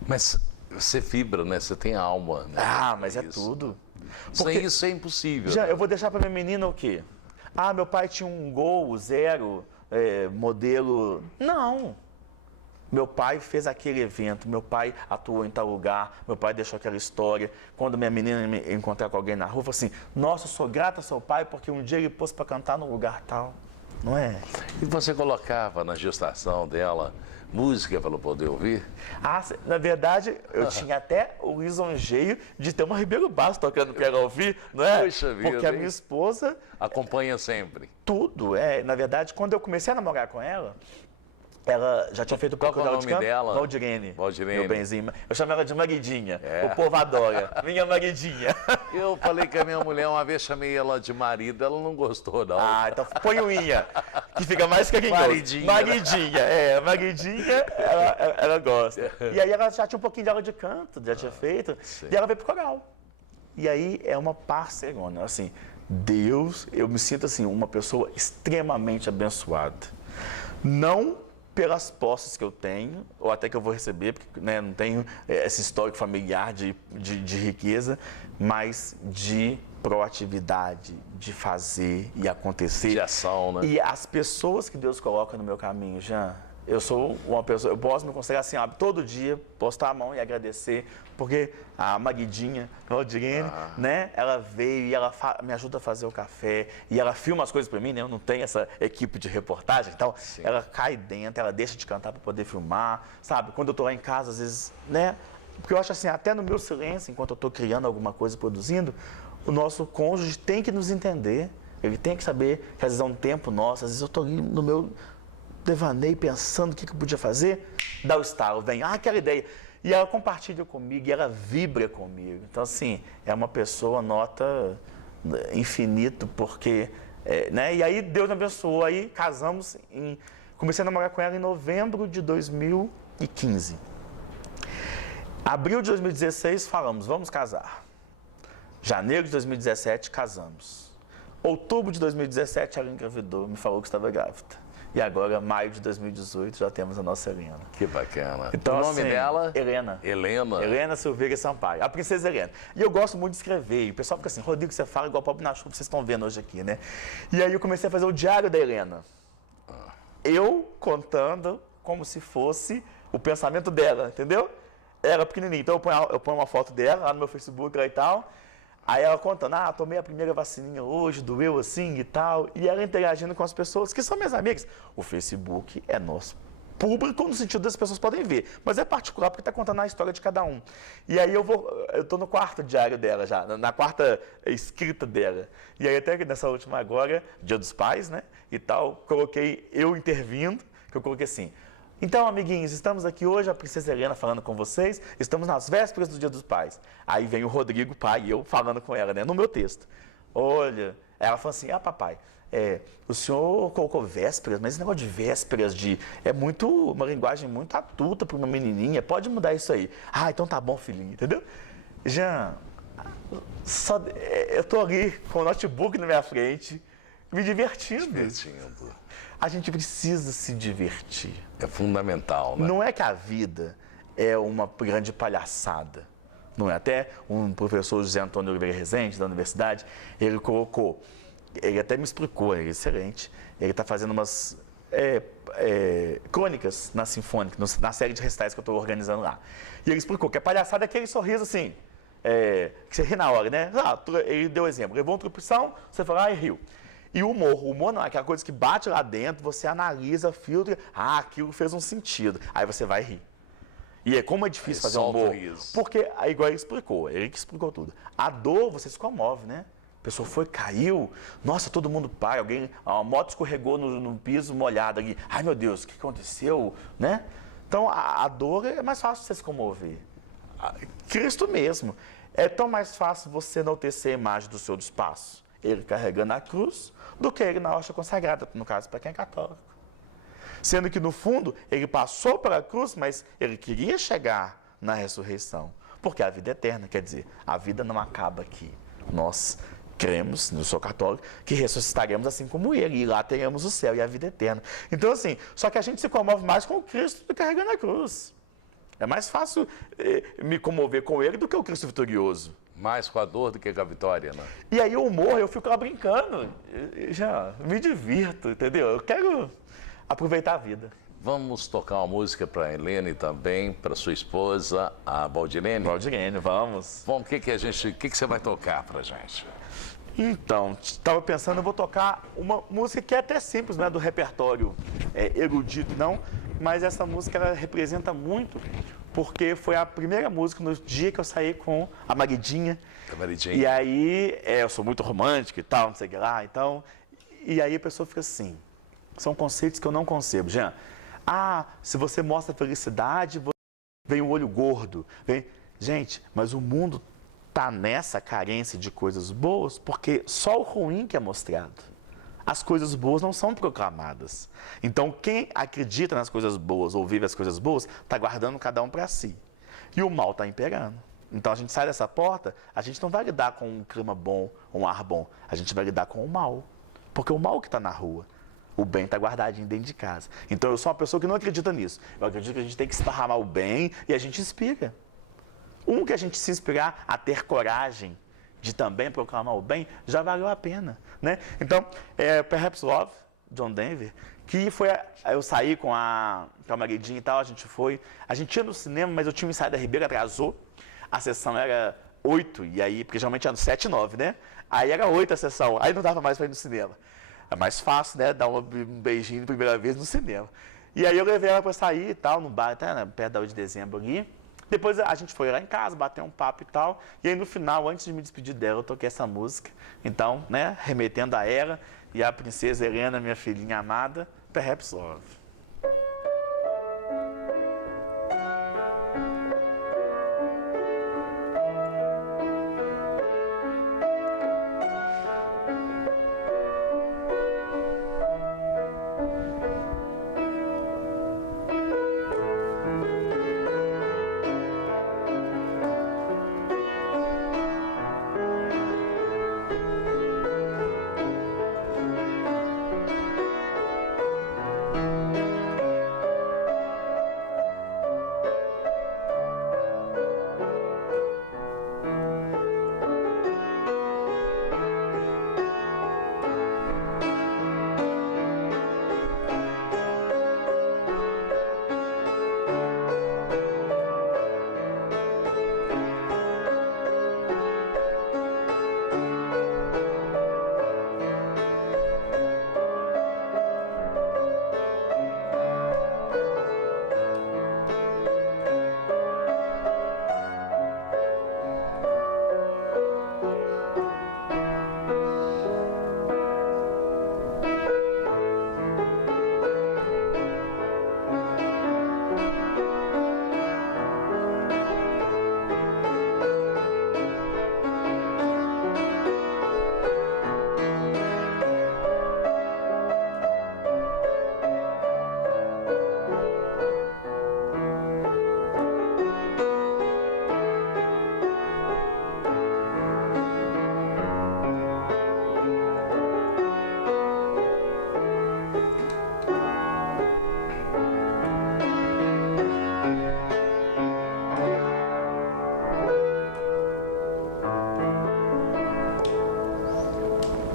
Mas você vibra, né? Você tem alma, né? Mas é tudo. Porque isso é impossível. Jean, eu vou deixar para minha menina o quê? Meu pai tinha um Gol 0, modelo... Não. Meu pai fez aquele evento, meu pai atuou em tal lugar, meu pai deixou aquela história. Quando minha menina me encontrar com alguém na rua, eu falo assim, nossa, eu sou grata ao seu pai porque um dia ele pôs para cantar no lugar tal. não é? E você colocava na gestação dela música para ela poder ouvir? Na verdade, eu tinha até o lisonjeio de ter uma Ribeiro Bastos tocando para ela ouvir, não é? Puxa vida, porque a hein? minha esposa... Acompanha sempre. Tudo, na verdade, quando eu comecei a namorar com ela, ela já tinha feito o Qual pouco que é o dela de nome canto. dela? Valdirene. Valdirene. Meu benzinho. Eu chamo ela de Maguidinha. É. O povo adora. Minha Maguidinha. Eu falei com a minha mulher uma vez, chamei ela de marido, ela não gostou, não. Ah, então põe o Inha, que fica mais carinhoso. Maridinha. Maguidinha, Maguidinha, ela gosta. E aí ela já tinha um pouquinho de aula de canto, já tinha feito, sim. e ela veio pro coral. E aí é uma parcerona, assim, Deus, eu me sinto assim, uma pessoa extremamente abençoada. Não pelas posses que eu tenho, ou até que eu vou receber, porque né, não tenho esse histórico familiar de riqueza, mas de proatividade, de fazer e acontecer. De ação, né? E as pessoas que Deus coloca no meu caminho, Jean, eu sou uma pessoa, eu posso me considerar assim, todo dia, postar a mão e agradecer, porque a Maguidinha, Valdirene, né, ela veio e ela me ajuda a fazer o café, e ela filma as coisas para mim, né, eu não tenho essa equipe de reportagem e tal, Sim. ela cai dentro, ela deixa de cantar para poder filmar, sabe, quando eu tô lá em casa, às vezes, né, porque eu acho assim, até no meu silêncio, enquanto eu tô criando alguma coisa, produzindo, o nosso cônjuge tem que nos entender, ele tem que saber que às vezes é um tempo nosso, às vezes eu tô ali no meu devaneio pensando o que eu podia fazer, dá o estalo, vem, aquela ideia. E ela compartilha comigo, e ela vibra comigo. Então, assim, é uma pessoa nota infinito, porque, né? E aí Deus me abençoou, aí casamos, comecei a namorar com ela em novembro de 2015. Abril de 2016, falamos, vamos casar. Janeiro de 2017, casamos. Outubro de 2017, ela engravidou, me falou que estava grávida. E agora, maio de 2018, já temos a nossa Helena. Que bacana. Então, o nome assim, dela? Helena. Helena. Helena Silveira Sampaio, a princesa Helena. E eu gosto muito de escrever. E o pessoal fica assim, Rodrigo, você fala igual o Pablo na chuva, vocês estão vendo hoje aqui, né? E aí eu comecei a fazer o diário da Helena. Eu contando como se fosse o pensamento dela, entendeu? Ela pequenininha. Então eu ponho uma foto dela lá no meu Facebook lá e tal. Aí ela contando, tomei a primeira vacininha hoje, doeu assim e tal. E ela interagindo com as pessoas que são minhas amigas. O Facebook é nosso público no sentido das pessoas podem ver. Mas é particular porque está contando a história de cada um. E aí eu estou no quarto diário dela já, na quarta escrita dela. E aí até nessa última agora, Dia dos Pais, né, e tal, coloquei eu intervindo, que eu coloquei assim... Então, amiguinhos, estamos aqui hoje, a princesa Helena falando com vocês, estamos nas vésperas do Dia dos Pais. Aí vem o Rodrigo, pai, e eu falando com ela, né, no meu texto. Olha, ela falou assim, papai, o senhor colocou vésperas, mas esse negócio de vésperas é uma linguagem muito adulta para uma menininha, pode mudar isso aí. Então tá bom, filhinho, entendeu? Jean, eu tô ali com o notebook na minha frente, me divertindo. A gente precisa se divertir. É fundamental, né? Não é que a vida é uma grande palhaçada. Não é? Até um professor José Antônio Oliveira Rezende, da universidade, ele até me explicou, é excelente, ele está fazendo umas crônicas na Sinfônica, na série de recitais que eu estou organizando lá. E ele explicou que a palhaçada é aquele sorriso assim, que você ri na hora, né? Ele deu exemplo, levou uma tropeção, você falou, e riu. E o humor não é aquela coisa que bate lá dentro, você analisa, filtra, aquilo fez um sentido, aí você vai rir. E como é difícil fazer um humor, porque, igual ele que explicou tudo. A dor, você se comove, né? A pessoa caiu, nossa, todo mundo para, a moto escorregou no piso molhado ali, ai meu Deus, o que aconteceu, né? Então, a dor é mais fácil você se comover. Cristo mesmo, é tão mais fácil você enaltecer a imagem do Senhor do espaço, ele carregando a cruz, do que ele na hóstia consagrada, no caso, para quem é católico. Sendo que, no fundo, ele passou pela cruz, mas ele queria chegar na ressurreição. Porque a vida é eterna, quer dizer, a vida não acaba aqui. Nós cremos, eu sou católico, que ressuscitaremos assim como ele, e lá teremos o céu e a vida eterna. Então, assim, só que a gente se comove mais com o Cristo carregando a cruz. É mais fácil me comover com ele do que o Cristo vitorioso. Mais com a dor do que com a vitória, né? E aí o humor, eu fico lá brincando, já me divirto, entendeu? Eu quero aproveitar a vida. Vamos tocar uma música para a Helena e também para sua esposa, a Valdirene? Valdirene, vamos. Bom, o que você vai tocar para a gente? Então, estava pensando, eu vou tocar uma música que é até simples, não é do repertório erudito, não, mas essa música ela representa muito, porque foi a primeira música no dia que eu saí com a Maridinha. A Maridinha. E aí, eu sou muito romântico e tal, não sei o que lá, então, e aí a pessoa fica assim, são conceitos que eu não concebo. Jean, se você mostra felicidade, vem o olho gordo, vem... Gente, mas o mundo está nessa carência de coisas boas porque só o ruim que é mostrado. As coisas boas não são proclamadas. Então, quem acredita nas coisas boas ou vive as coisas boas, está guardando cada um para si. E o mal está imperando. Então, a gente sai dessa porta, a gente não vai lidar com um clima bom, um ar bom. A gente vai lidar com o mal. Porque o mal que está na rua. O bem está guardadinho dentro de casa. Então, eu sou uma pessoa que não acredita nisso. Eu acredito que a gente tem que esparramar o bem e a gente inspira. Que a gente se inspirar a ter coragem de também proclamar o bem, já valeu a pena, né? Então, Perhaps Love, John Denver, que foi, eu saí com a Maridinha e tal, a gente ia no cinema, mas eu tinha um ensaio da Ribeira, atrasou, a sessão era 8, e aí, porque geralmente era 7 e 9, né? Aí era 8 a sessão, aí não dava mais para ir no cinema. É mais fácil, né, dar um beijinho de primeira vez no cinema. E aí eu levei ela para sair e tal, no bar, até perto da 8 de dezembro ali. Depois a gente foi lá em casa, bater um papo e tal. E aí no final, antes de me despedir dela, eu toquei essa música. Então, né, remetendo a ela e a princesa Helena, minha filhinha amada, Perhaps Love.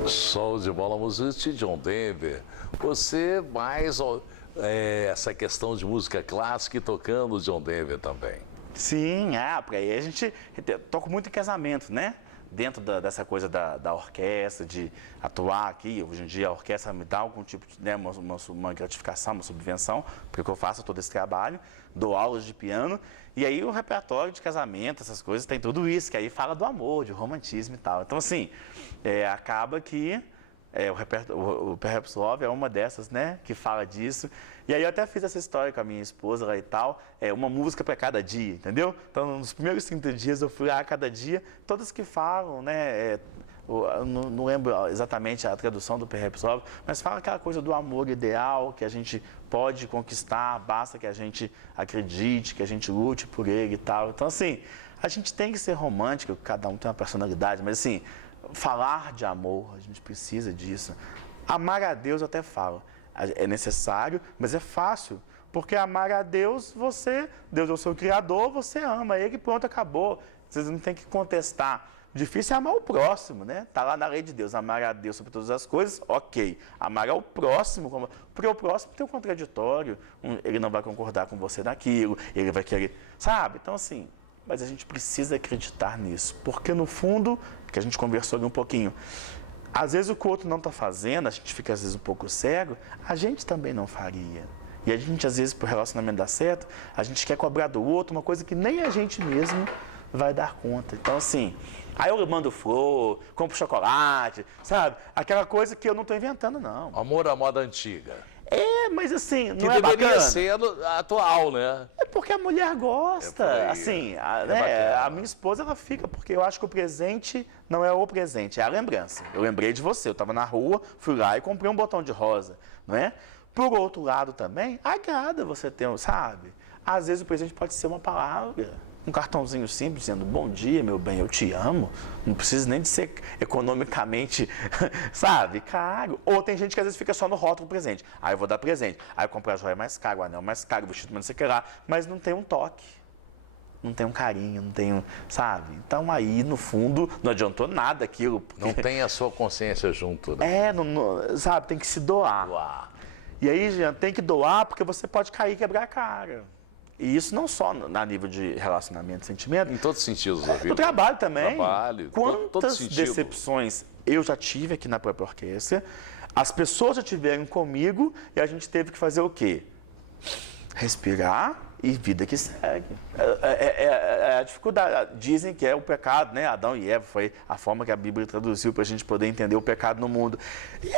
Show de bola, música de John Denver. Você mais essa questão de música clássica e tocando John Denver também. Sim, porque aí a gente toca muito em casamento, né? Dentro dessa coisa da orquestra, de atuar aqui. Hoje em dia a orquestra me dá algum tipo de uma gratificação, uma subvenção, porque eu faço todo esse trabalho, dou aulas de piano. E aí o repertório de casamento, essas coisas, tem tudo isso, que aí fala do amor, de romantismo e tal. Então, assim, acaba que o Perhaps Love é uma dessas, né, que fala disso. E aí eu até fiz essa história com a minha esposa lá e tal, uma música para cada dia, entendeu? Então, nos primeiros 30 dias eu fui lá a cada dia, todas que falam, né, eu não lembro exatamente a tradução do Perhaps Love, mas fala aquela coisa do amor ideal que a gente pode conquistar, basta que a gente acredite, que a gente lute por ele e tal. Então, assim, a gente tem que ser romântico, cada um tem uma personalidade, mas assim, falar de amor, a gente precisa disso. Amar a Deus eu até falo, é necessário, mas é fácil, porque amar a Deus, Deus é o seu Criador, você ama Ele, pronto, acabou. Vocês não tem que contestar. Difícil é amar o próximo, né? Está lá na lei de Deus, amar a Deus sobre todas as coisas, ok. Amar ao próximo, porque o próximo tem um contraditório, ele não vai concordar com você naquilo, ele vai querer, sabe? Então, assim, mas a gente precisa acreditar nisso, porque no fundo, que a gente conversou ali um pouquinho, às vezes o que o outro não está fazendo, a gente fica às vezes um pouco cego, a gente também não faria. E a gente, às vezes, para o relacionamento dar certo, a gente quer cobrar do outro uma coisa que nem a gente mesmo vai dar conta. Então, assim, aí eu mando flor, compro chocolate, sabe? Aquela coisa que eu não estou inventando, não. Amor à moda antiga. Mas assim, não Que é deveria bacana. ser atual, né? É porque a mulher gosta. É por aí. Assim, bacana. a minha esposa, ela fica, porque eu acho que o presente não é o presente, é a lembrança. Eu lembrei de você, eu estava na rua, fui lá e comprei um botão de rosa, não é? Por outro lado também, agrada você ter, sabe? Às vezes o presente pode ser uma palavra, um cartãozinho simples dizendo bom dia, meu bem, eu te amo. Não precisa nem de ser economicamente, sabe, caro. Ou tem gente que às vezes fica só no rótulo presente. Aí eu vou dar presente. Aí eu compro a joia mais cara, o anel mais caro, o vestido mais não sei o que lá. Mas não tem um toque. Não tem um carinho, não tem um, sabe? Então aí, no fundo, não adiantou nada aquilo. Porque... Não tem a sua consciência junto, né? Sabe, tem que se doar. Doar. E aí, Jean, tem que doar porque você pode cair e quebrar a cara. E isso não só a nível de relacionamento, sentimento. Em todos os sentidos da vida. No trabalho também. Trabalho, todo Quantas sentido. decepções eu já tive aqui na própria orquestra, as pessoas já tiveram comigo e a gente teve que fazer o quê? Respirar e vida que segue. É a dificuldade. Dizem que é o pecado, né? Adão e Eva foi a forma que a Bíblia traduziu para a gente poder entender o pecado no mundo. E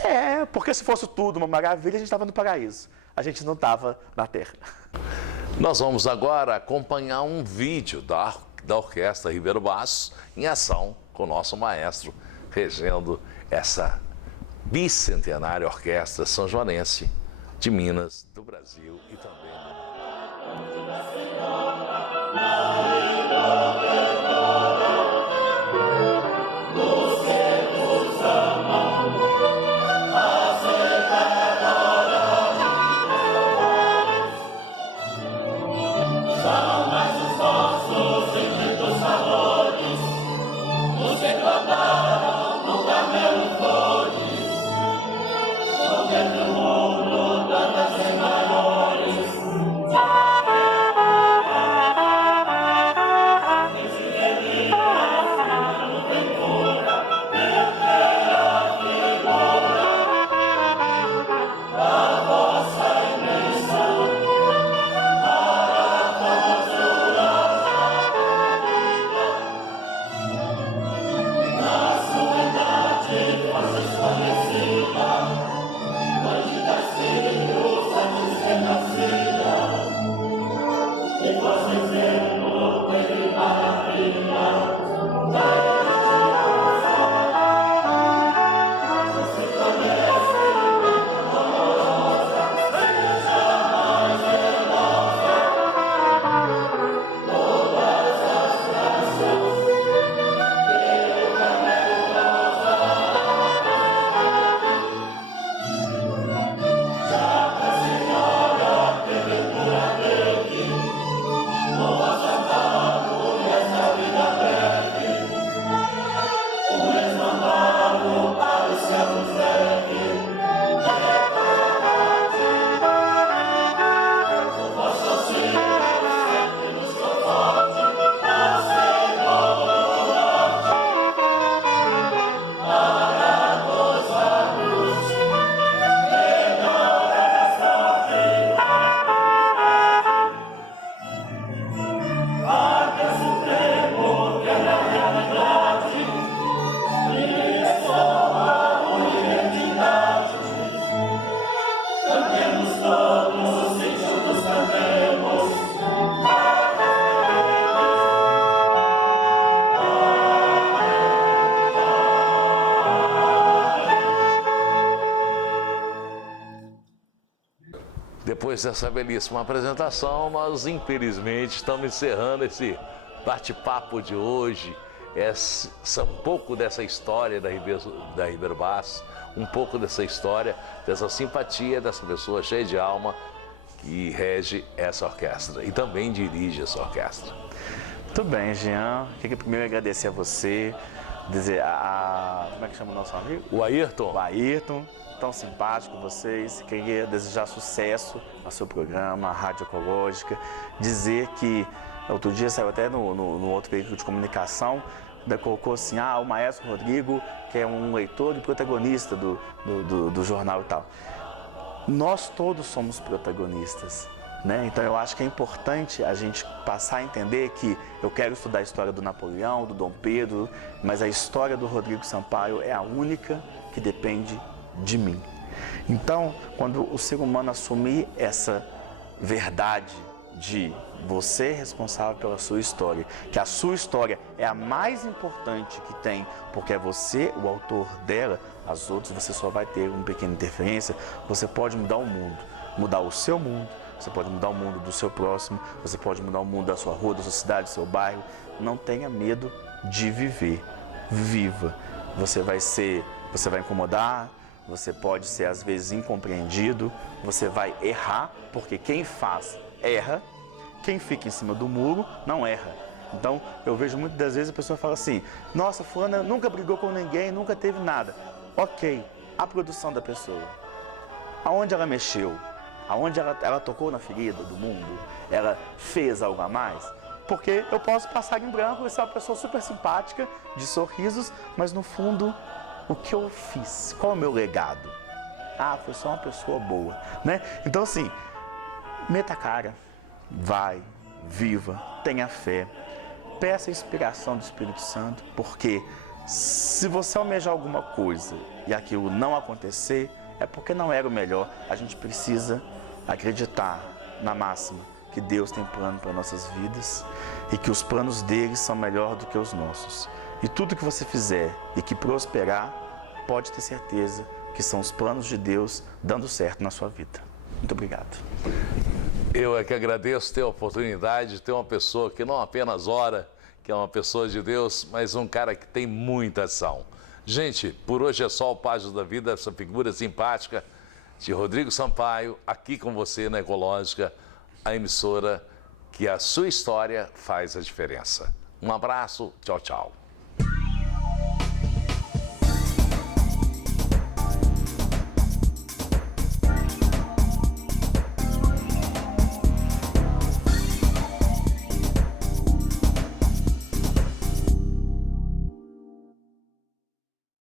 porque se fosse tudo uma maravilha, a gente estava no paraíso. A gente não estava na terra. Nós vamos agora acompanhar um vídeo da Orquestra Ribeiro Bassos em ação com o nosso maestro regendo essa bicentenária Orquestra São Joanense de Minas, do Brasil e também do Depois dessa belíssima apresentação, nós infelizmente estamos encerrando esse bate-papo de hoje. Um pouco dessa história da Ribeiro Bassos, um pouco dessa história, dessa simpatia dessa pessoa cheia de alma que rege essa orquestra e também dirige essa orquestra. Muito bem, Jean. Queria primeiro agradecer a você, dizer como é que chama o nosso amigo? O Ayrton. O Ayrton, tão simpático vocês. Queria desejar sucesso ao seu programa, a Rádio Ecológica. Dizer que Outro dia saiu até no outro veículo de comunicação, colocou assim, o maestro Rodrigo, que é um leitor e protagonista do jornal e tal. Nós todos somos protagonistas, né? Então eu acho que é importante a gente passar a entender que eu quero estudar a história do Napoleão, do Dom Pedro, mas a história do Rodrigo Sampaio é a única que depende de mim. Então, quando o ser humano assumir essa verdade de você é responsável pela sua história, que a sua história é a mais importante que tem, porque é você o autor dela, as outras você só vai ter uma pequena interferência, você pode mudar o mundo, mudar o seu mundo, você pode mudar o mundo do seu próximo, você pode mudar o mundo da sua rua, da sua cidade, do seu bairro. Não tenha medo de viver, viva. Você vai incomodar, você pode ser às vezes incompreendido, você vai errar, porque quem faz erra, quem fica em cima do muro não erra. Então eu vejo muitas das vezes a pessoa fala assim, nossa, fulana nunca brigou com ninguém, nunca teve nada. Ok, a produção da pessoa, aonde ela mexeu, aonde ela tocou na ferida do mundo, ela fez algo a mais? Porque eu posso passar em branco e ser uma pessoa super simpática, de sorrisos, mas no fundo, o que eu fiz? Qual é o meu legado? Foi só uma pessoa boa, né? Então assim, meta a cara, vai, viva, tenha fé, peça a inspiração do Espírito Santo, porque se você almejar alguma coisa e aquilo não acontecer, é porque não era o melhor. A gente precisa acreditar na máxima que Deus tem plano para nossas vidas e que os planos dele são melhores do que os nossos. E tudo que você fizer e que prosperar, pode ter certeza que são os planos de Deus dando certo na sua vida. Muito obrigado. Eu é que agradeço ter a oportunidade de ter uma pessoa que não apenas ora, que é uma pessoa de Deus, mas um cara que tem muita ação. Gente, por hoje é só o Páginas da Vida, essa figura simpática de Rodrigo Sampaio, aqui com você na Ecológica, a emissora que a sua história faz a diferença. Um abraço, tchau, tchau.